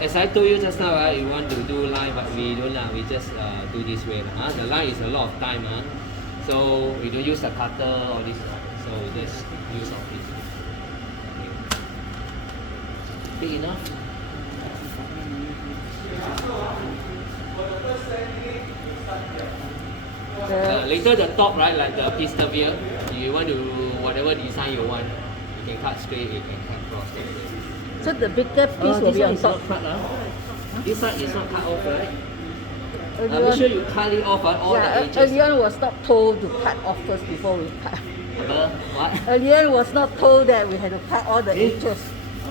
As I told you just now, right, you want to do line, but we don't. We just do this way. The line is a lot of time. So we don't use the cutter or this. So we just use of this. Okay. Big enough. Later the top, right, like the pista beer, you want to whatever design you want, you can cut straight, you can cut cross. So the bigger piece will be on top. Cut, This side is not cut off, right? Make sure you cut it off all the edges. earlier was not told to cut off first before we cut. What? Earlier was not told that we had to cut all the edges.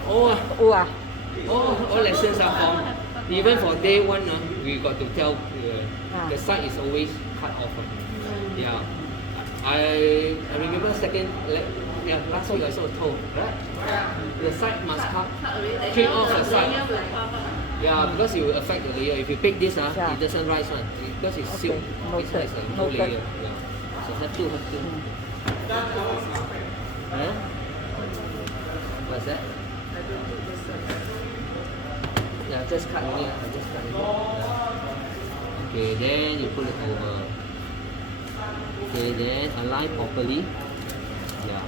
Oh, Wow. all lessons are from. Even for day one, we got to tell the side is always cut off. Yeah. I remember last week I also told, right? The side must cut, trim off the side. Yeah, because it will affect the layer. If you pick this, it doesn't rise one. Because it's silk. It's like no layer. Yeah. So have to. Huh? What's that? Yeah, just cut only. Just cut it. Yeah. Okay, then you put it over. Okay, then align properly. Yeah.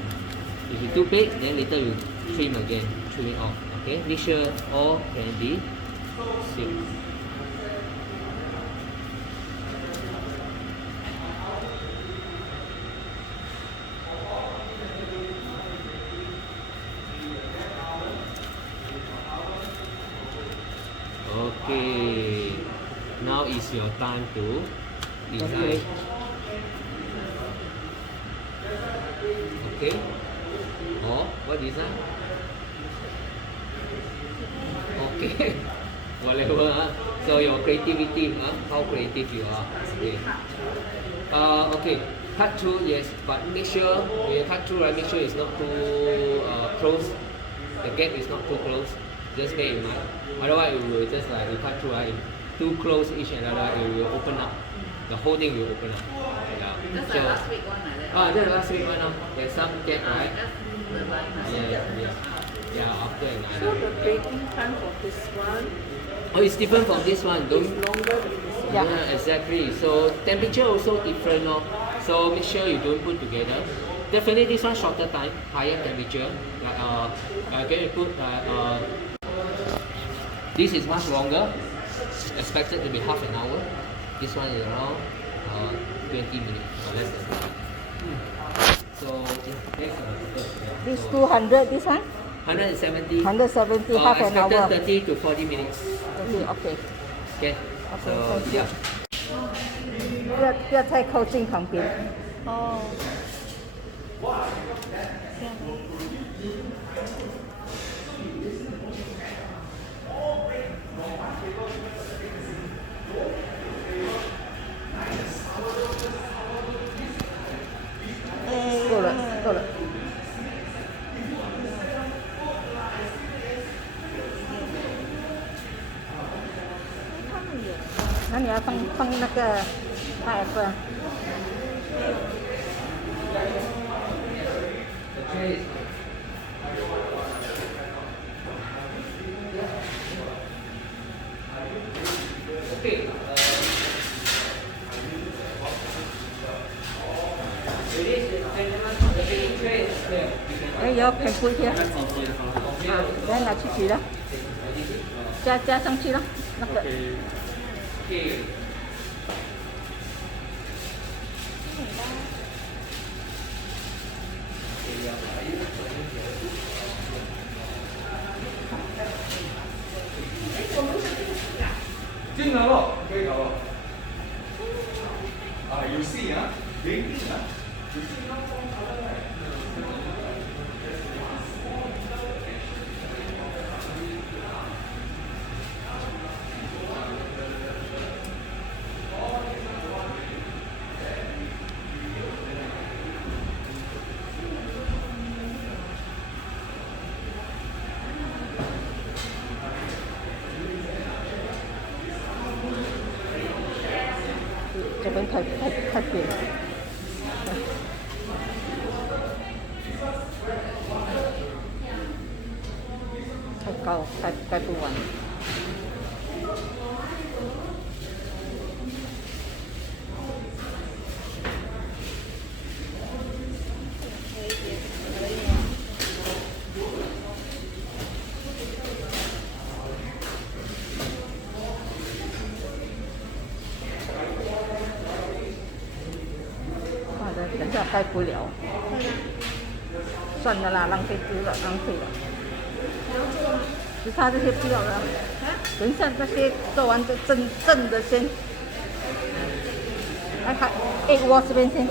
If it's too big, then later you trim again. Trim it off. Okay, make sure all can be sealed. Okay, now is your time to design. Okay, or what design? Okay, whatever. So your creativity, how creative you are. Okay. Okay, cut through, yes, but make sure when you cut through, right, make sure it's not too close. The gap is not too close. Just bear in mind. Otherwise, it will just like you cut through, right? Too close each another, it will open up. The whole thing will open up. Yeah. Just like last week one like that. That's last week one. There's some gap, right? That's the line. Yes. Yeah, after another. So the baking time for this one Oh, it's different from this one. is Don't. longer than this one. Yeah, exactly. So temperature also different, So make sure you don't put together. Definitely this one shorter time, higher temperature. Like can you put this is much longer. Expected to be half an hour. This one is around 20 minutes or less than that. So This 200, this one? 170. 170, half an hour. Expected 30 to 40 minutes. Okay. Okay. So thank you. yeah. 不要太靠近旁边。哦。够了，够了。那你要放那个pineapple。哎，要偏贵些。来拿去洗了，加上去了，那个。进来了，可以搞了。有戏啊，零啊，有戏。这边太扁，太高，盖不完。等一下盖不了，算了啦，浪费丢了，浪费了。其他这些不要了，等一下这些做完就正的先。看 egg wash 这边先。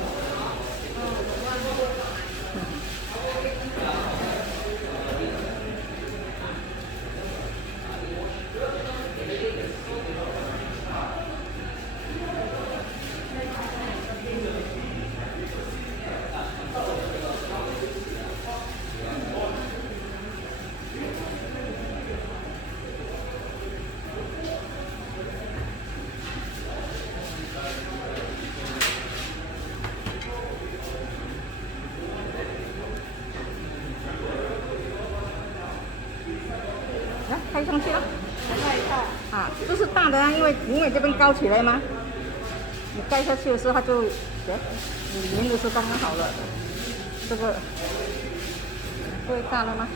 来，开上去了。啊，这是大的啊，因为这边高起来嘛，你盖下去的时候它就，你粘的时候刚刚好了。这个会大了吗？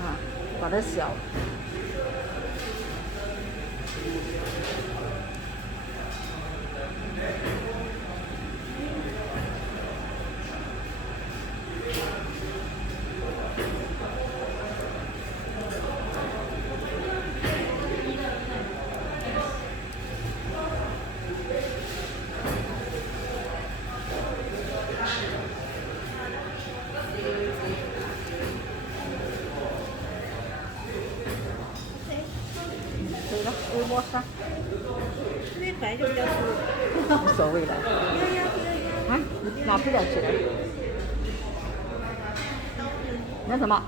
啊，把它小。可以了，微波上。那边本来就比较粗。无所谓了。啊，拿不了起来。那什么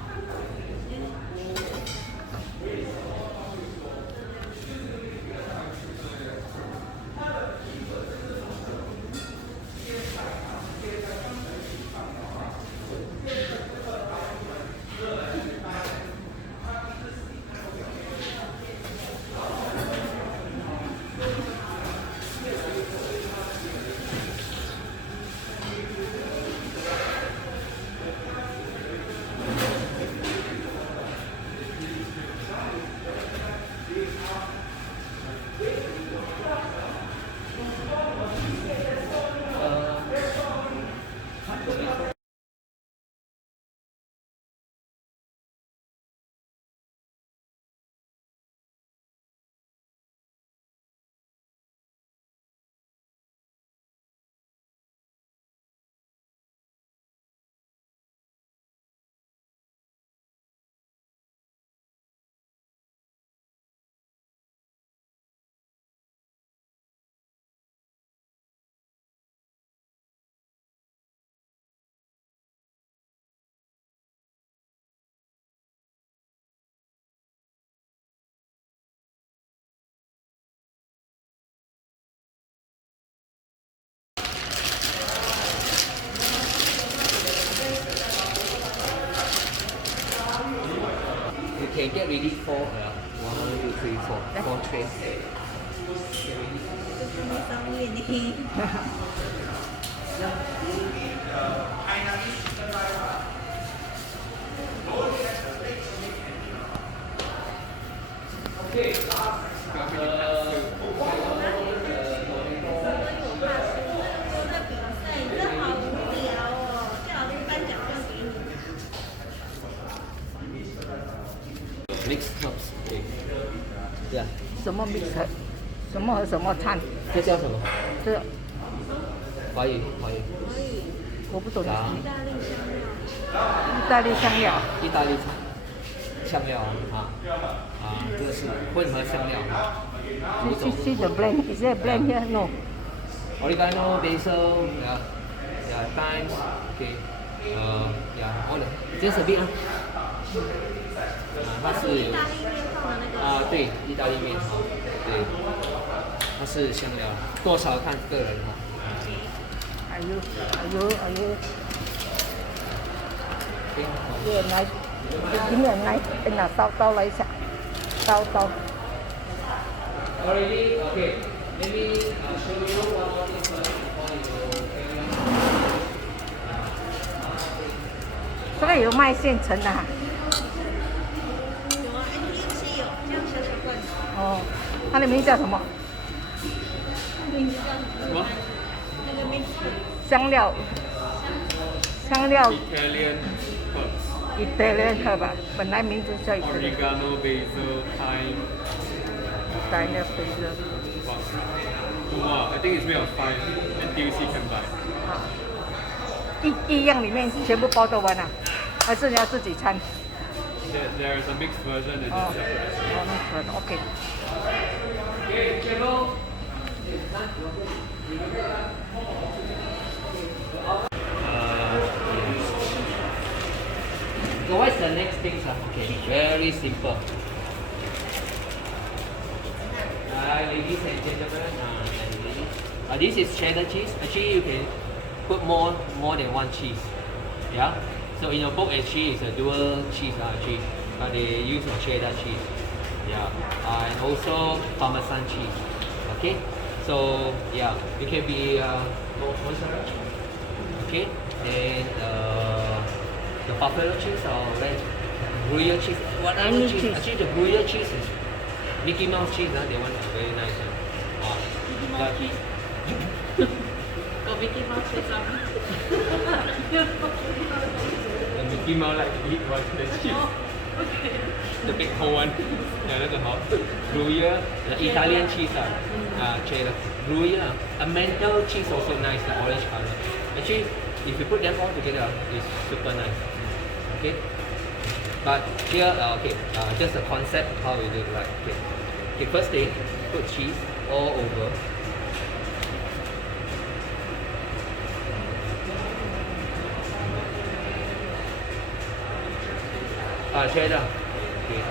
？You can get ready for 1, 2, 3, 4, 4 trays. Get ready. 这没商业呢。Mixed herbs. Okay. Yeah. 什么 mix？什么和什么餐？这叫什么？这华语。我不懂。啊，意大利香料。意大利香料这是混合香料5种。See the blend. Is there a blend here? No. Oregano, basil, thyme, okay, all the just a bit 它是有对，意大利面对，它是香料，多少看个人Are you? Okay. Yeah, nice. Give me a knife and a 刀来一下，刀。 Already, okay. Let me show you one more thing first before you carry on. 这个有卖现成的哈。有啊，NTC 有，这样小小罐的。哦，它的名字叫什么？名字叫什么？那个名字。香料。 Italian herbs. Italian herb 本来名字叫 Oregano, basil, thyme. Italian basil。Wow, I think it's made of 5 NTUC can buy. 一样里面全部包得完啊？还是你要自己掺？ There is a mixed version and 哦 it's separate. 哦，那可以 OK。 Okay, table. So what's the next thing, sir? Okay, very simple. Ladies and gentlemen, this is cheddar cheese. Actually, you can put more than one cheese. Yeah. So in your book, actually, it's a dual cheese. Actually, but they use a cheddar cheese. Yeah. And also Parmesan cheese. Okay. So yeah, it can be mozzarella. Okay. Then the buffalo cheese or red Gruyere cheese, whatever Any cheese. cheese. Actually, the Gruyere cheese is Mickey Mouse cheese. They want very nice. Mickey Mouse But- cheese. Got Mickey Mouse face on. The Mickey Mouse like to eat one, the cheese. Okay. The big whole one. Yeah, that's a hot. Gruyere, the Italian cheese, cheddar. Gruyere, a mental cheese also nice, the orange color. Actually, if you put them all together, it's super nice. Okay. But here, just a concept how we do it. Right. Okay. Okay. First thing, put cheese all over. Cheddar. Okay.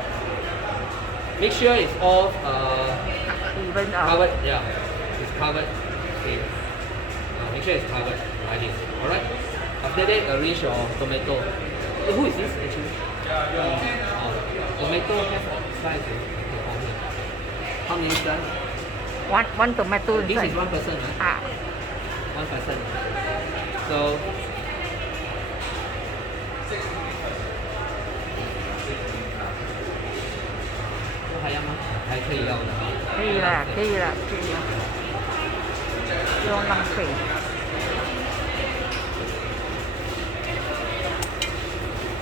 Make sure it's all even covered. Yeah, it's covered. Okay. Make sure it's covered like this. Alright. After that, arrange your tomato. Who is this actually? Tomato has slices. Okay, on here. How many slices? one tomato This inside. is one person, right? 啊， One person. So.还要吗？还可以要的哈。可以了，可以了，可以了，不用浪费。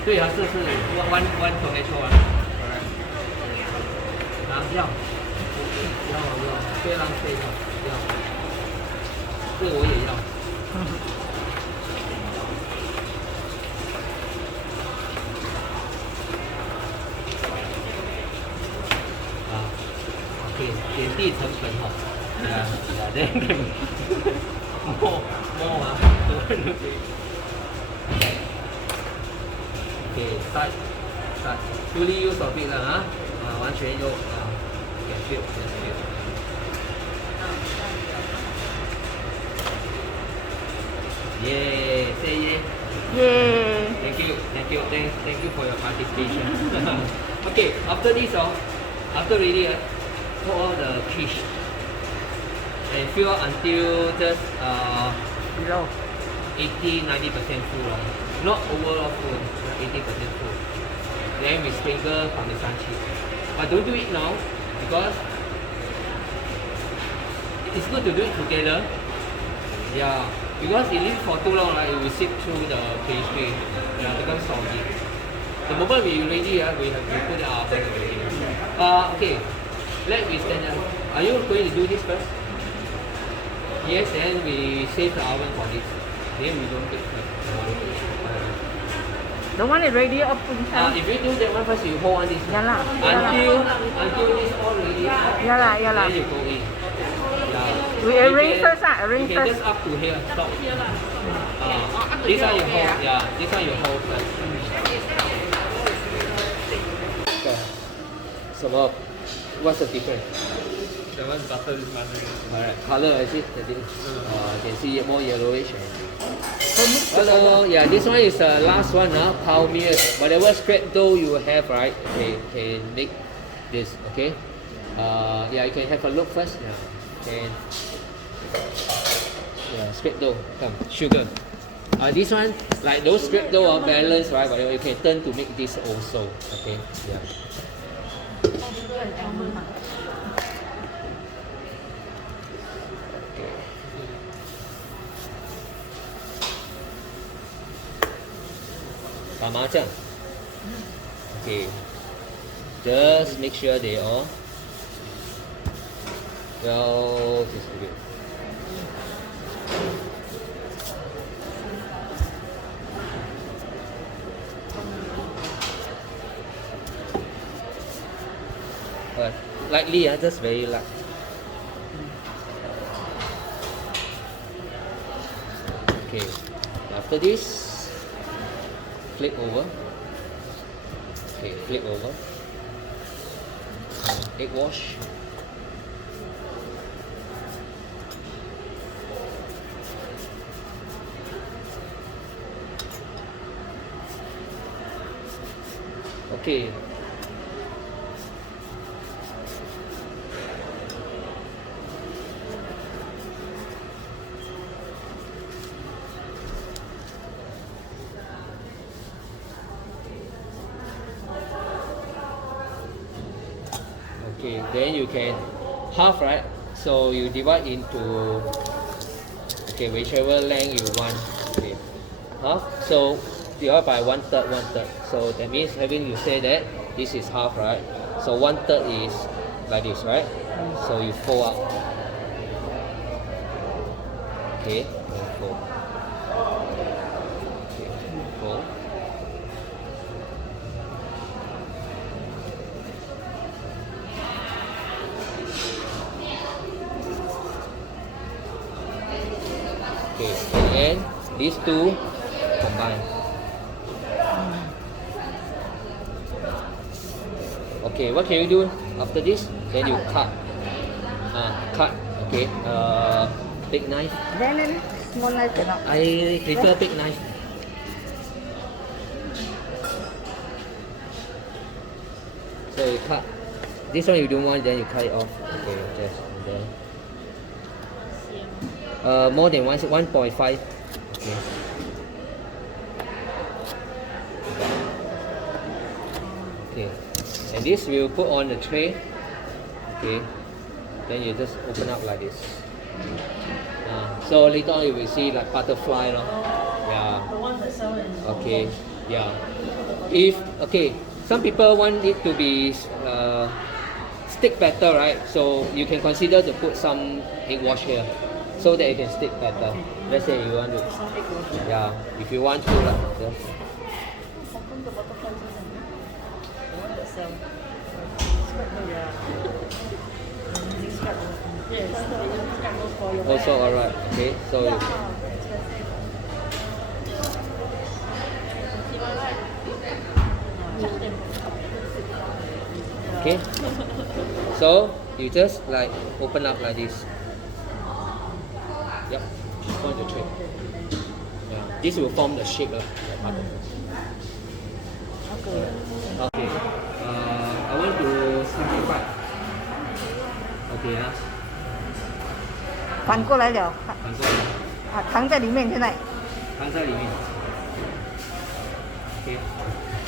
对啊，这是 one tomato 啊。啊，要，不要浪费哈，要。这个我也要。OK，减低成本哈。then can more啊。Okay, start. Fully use of it 了啊，完全用can feel. Yeah, say yeah. 耶！ Thank you for your participation. Okay, after this after ready, pour all the fish and fill until just 肉 80-90% full, not overall full, 80% full. Then we sprinkle Parmesan cheese. But don't do it now because it's good to do it together. Yeah, because if you leave for too long, it will seep through the pastry. Yeah, become soggy. The moment we ready, we have to put it out of already. Okay, let me stand up. Are you going to do this first? Yes, then we save the oven for this. Then we don't bake first. The one is ready up inside. If you do that one first, you hold on this. Ya lah, Until this all ready. Ya lah, ya lah. Then you go in. Yeah. We arrange first ah, arrange you can first. just up to here. Stop. Here lah. This one you hold. Yeah, this one you hold first. Okay. So what's the difference? That one's butter, this butter. Alright, color I see. You can see more yellowish. Hello, yeah, this one is the last one, palmiers. Whatever scrap dough you have, right? Okay, can make this, okay? Yeah, you can have a look first. Yeah, scrap dough. Come, sugar. This one, like those scrap dough are balanced, right? Whatever, you can turn to make this also. Okay, yeah. Parmesan. Okay. Just make sure they all well distributed. lightly, just very light. Okay, after this, flip over. Okay, flip over. Egg wash. Okay. Okay, then you can half, right? So you divide into whichever length you want. Okay, half. So divide by 1/3, 1/3. So that means having you say that this is half, right? So 1/3 is like this, right? So you fold up. Okay, fold. Okay, fold. Okay, and then these two combine. Okay, what can you do after this? Then you cut. Cut. Okay. Big knife. Then small knife cannot. I prefer big knife. So you cut. This one you don't want, then you cut it off. Okay, just and then. More than 1.5. Okay. Okay. And this we'll put on the tray. Okay. Then you just open up like this. So later on you will see like butterfly, no? Yeah. Okay. Yeah. Some people want it to be stick better, right? So you can consider to put some egg wash here, so that it can stick better. Let's say you want to. Yeah. If you want to, just. Also alright. Okay. So. Okay. So you just like open up like this. Yep. On the tray. Yeah. This will form the shape of the butterfly. Okay. Okay. I want to simplify. Okay 啊。反过来了，反过来。藏在里面现在。藏在里面。Okay.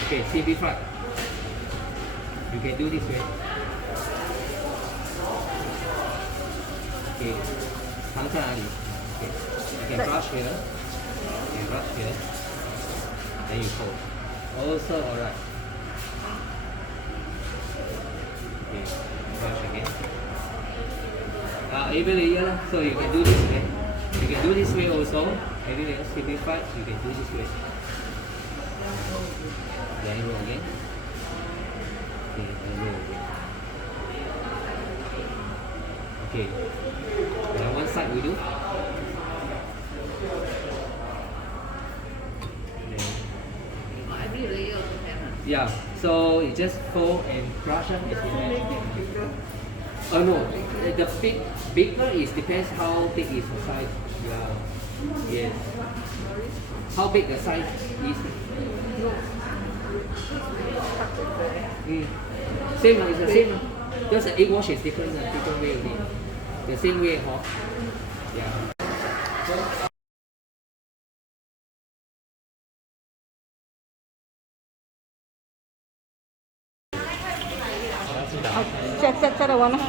Okay. Simplify. You can do this way. Okay. 藏在哪里 Okay. You can brush here. You can brush here. Then you fold. Also alright. Okay. Brush again. Every layer, so you can do this way. You can do this way also. Every layer simplified, you can do this way. Then roll again. Okay, then roll again. Okay. Now one side we do. Every layer also have. Yeah. So you just fold and brush it. Oh no, the bigger is depends how big is the size. Yeah. Yes. How big the size is. Same, it's the same. Just the egg wash is different way only. The same way, huh? Yeah.好，下得完吗？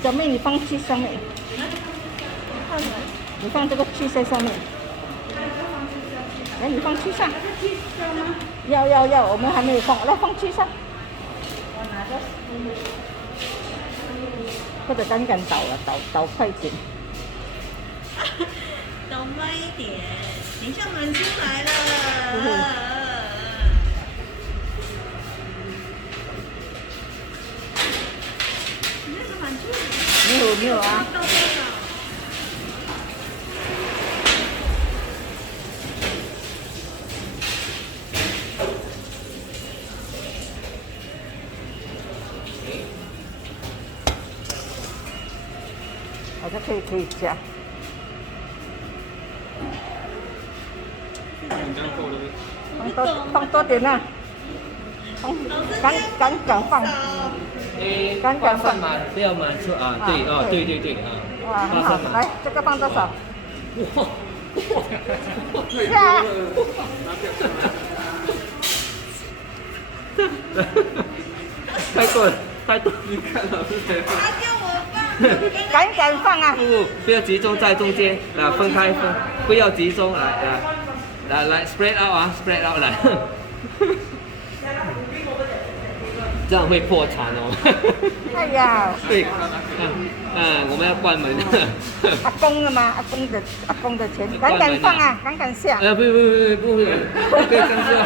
小妹，你放去上面，你放这个去在上面，来，你放去上。要，我们还没有放，来放去上。或者刚刚倒了，倒快一点。倒慢一点，等一下满出来了。没有啊？好像可以加。你这样够了没？放多点啊，敢放，敢放嘛，不要满出啊，对哦，对对对啊，哇，很好，来，这个放多少？哇，呀，太多了，太多，你看老师才放。敢放啊！不要集中在中间，分开分，不要集中，来 spread out 啊，spread out 来，这样会破产哦。哎呀，对，我们要关门。阿公的吗？阿公的钱，敢放啊，敢下。不，可以这样子啊。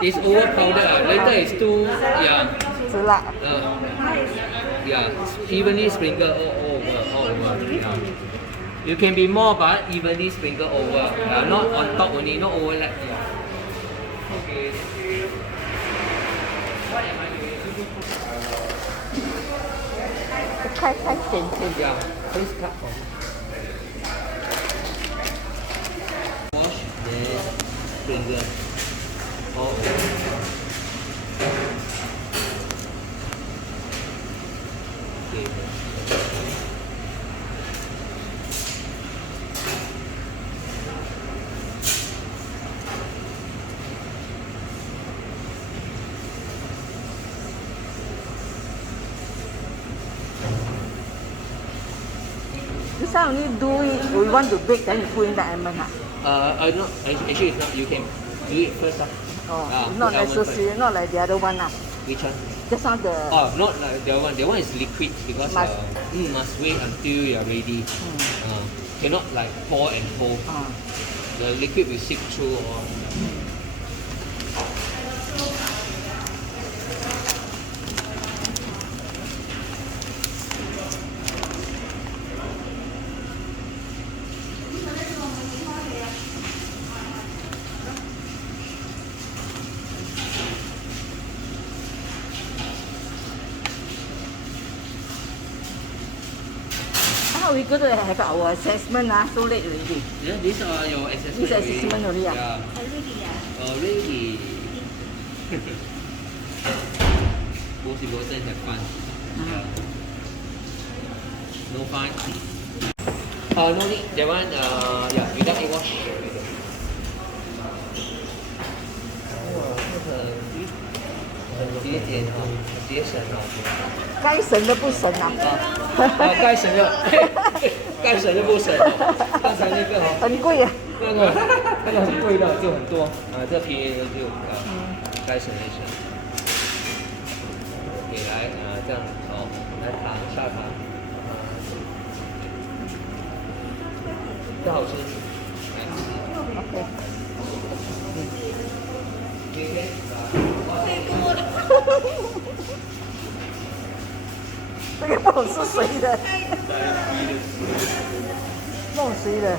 It's overpowdered. Later it's too, yeah. 值了。Yeah, evenly sprinkle all over. Yeah. You can be more, but evenly sprinkle over. Not on top only, not overlap. Yeah. Okay. What am I doing? 开点。Yeah, please cut for me. Wash the sprinkle all over. Okay. This one only do it, we want to bake, then you put in the almond. No, actually it's not. You can do it first. Oh, not necessary, not like the other one. Which one? Just not the. Oh, not like the other one. The one is liquid because must wait until you are ready. Cannot like pour and hold. The liquid will seep through or. How we going to have our assessment so late already? Yeah, these are your assessment. This assessment already. Yeah. Already. Most important have fun. Yeah. No fun. No need. That one, yeah, without a wash. 很节俭哦，很节省哦。该省的不省啊。该省的，该省的不省。刚才那个哦，很贵啊。那个很贵的就很多这便宜的就该省的省。给来这样哦，来糖下糖，这好吃，来吃。OK。今天这个梦是谁的？梦谁的？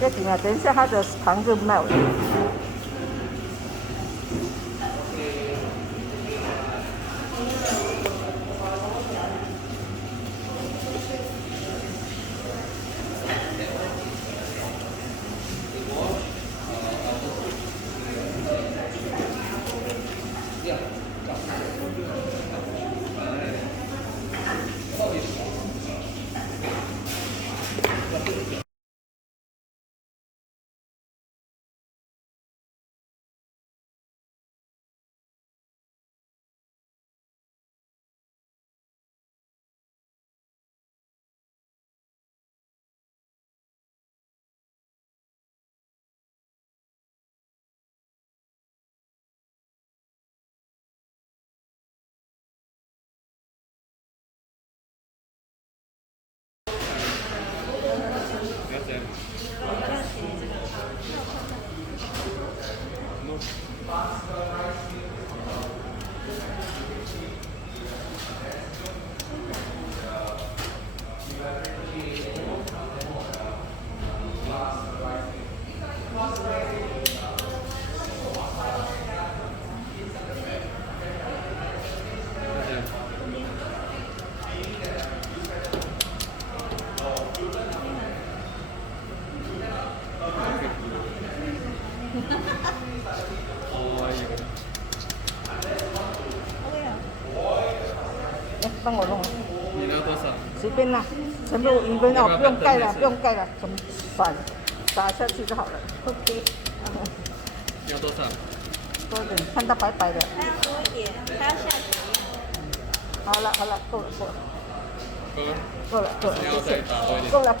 别紧啊，等一下它的糖就没有了。帮我弄。你要多少？随便啦，全部1分哦，不用盖了，不用盖了，全部撒下去就好了。OK。你要多少？多一点，看到白白的。还要多一点，还要下雪。好了，够了。够了。够了，你要再打多一点。够了。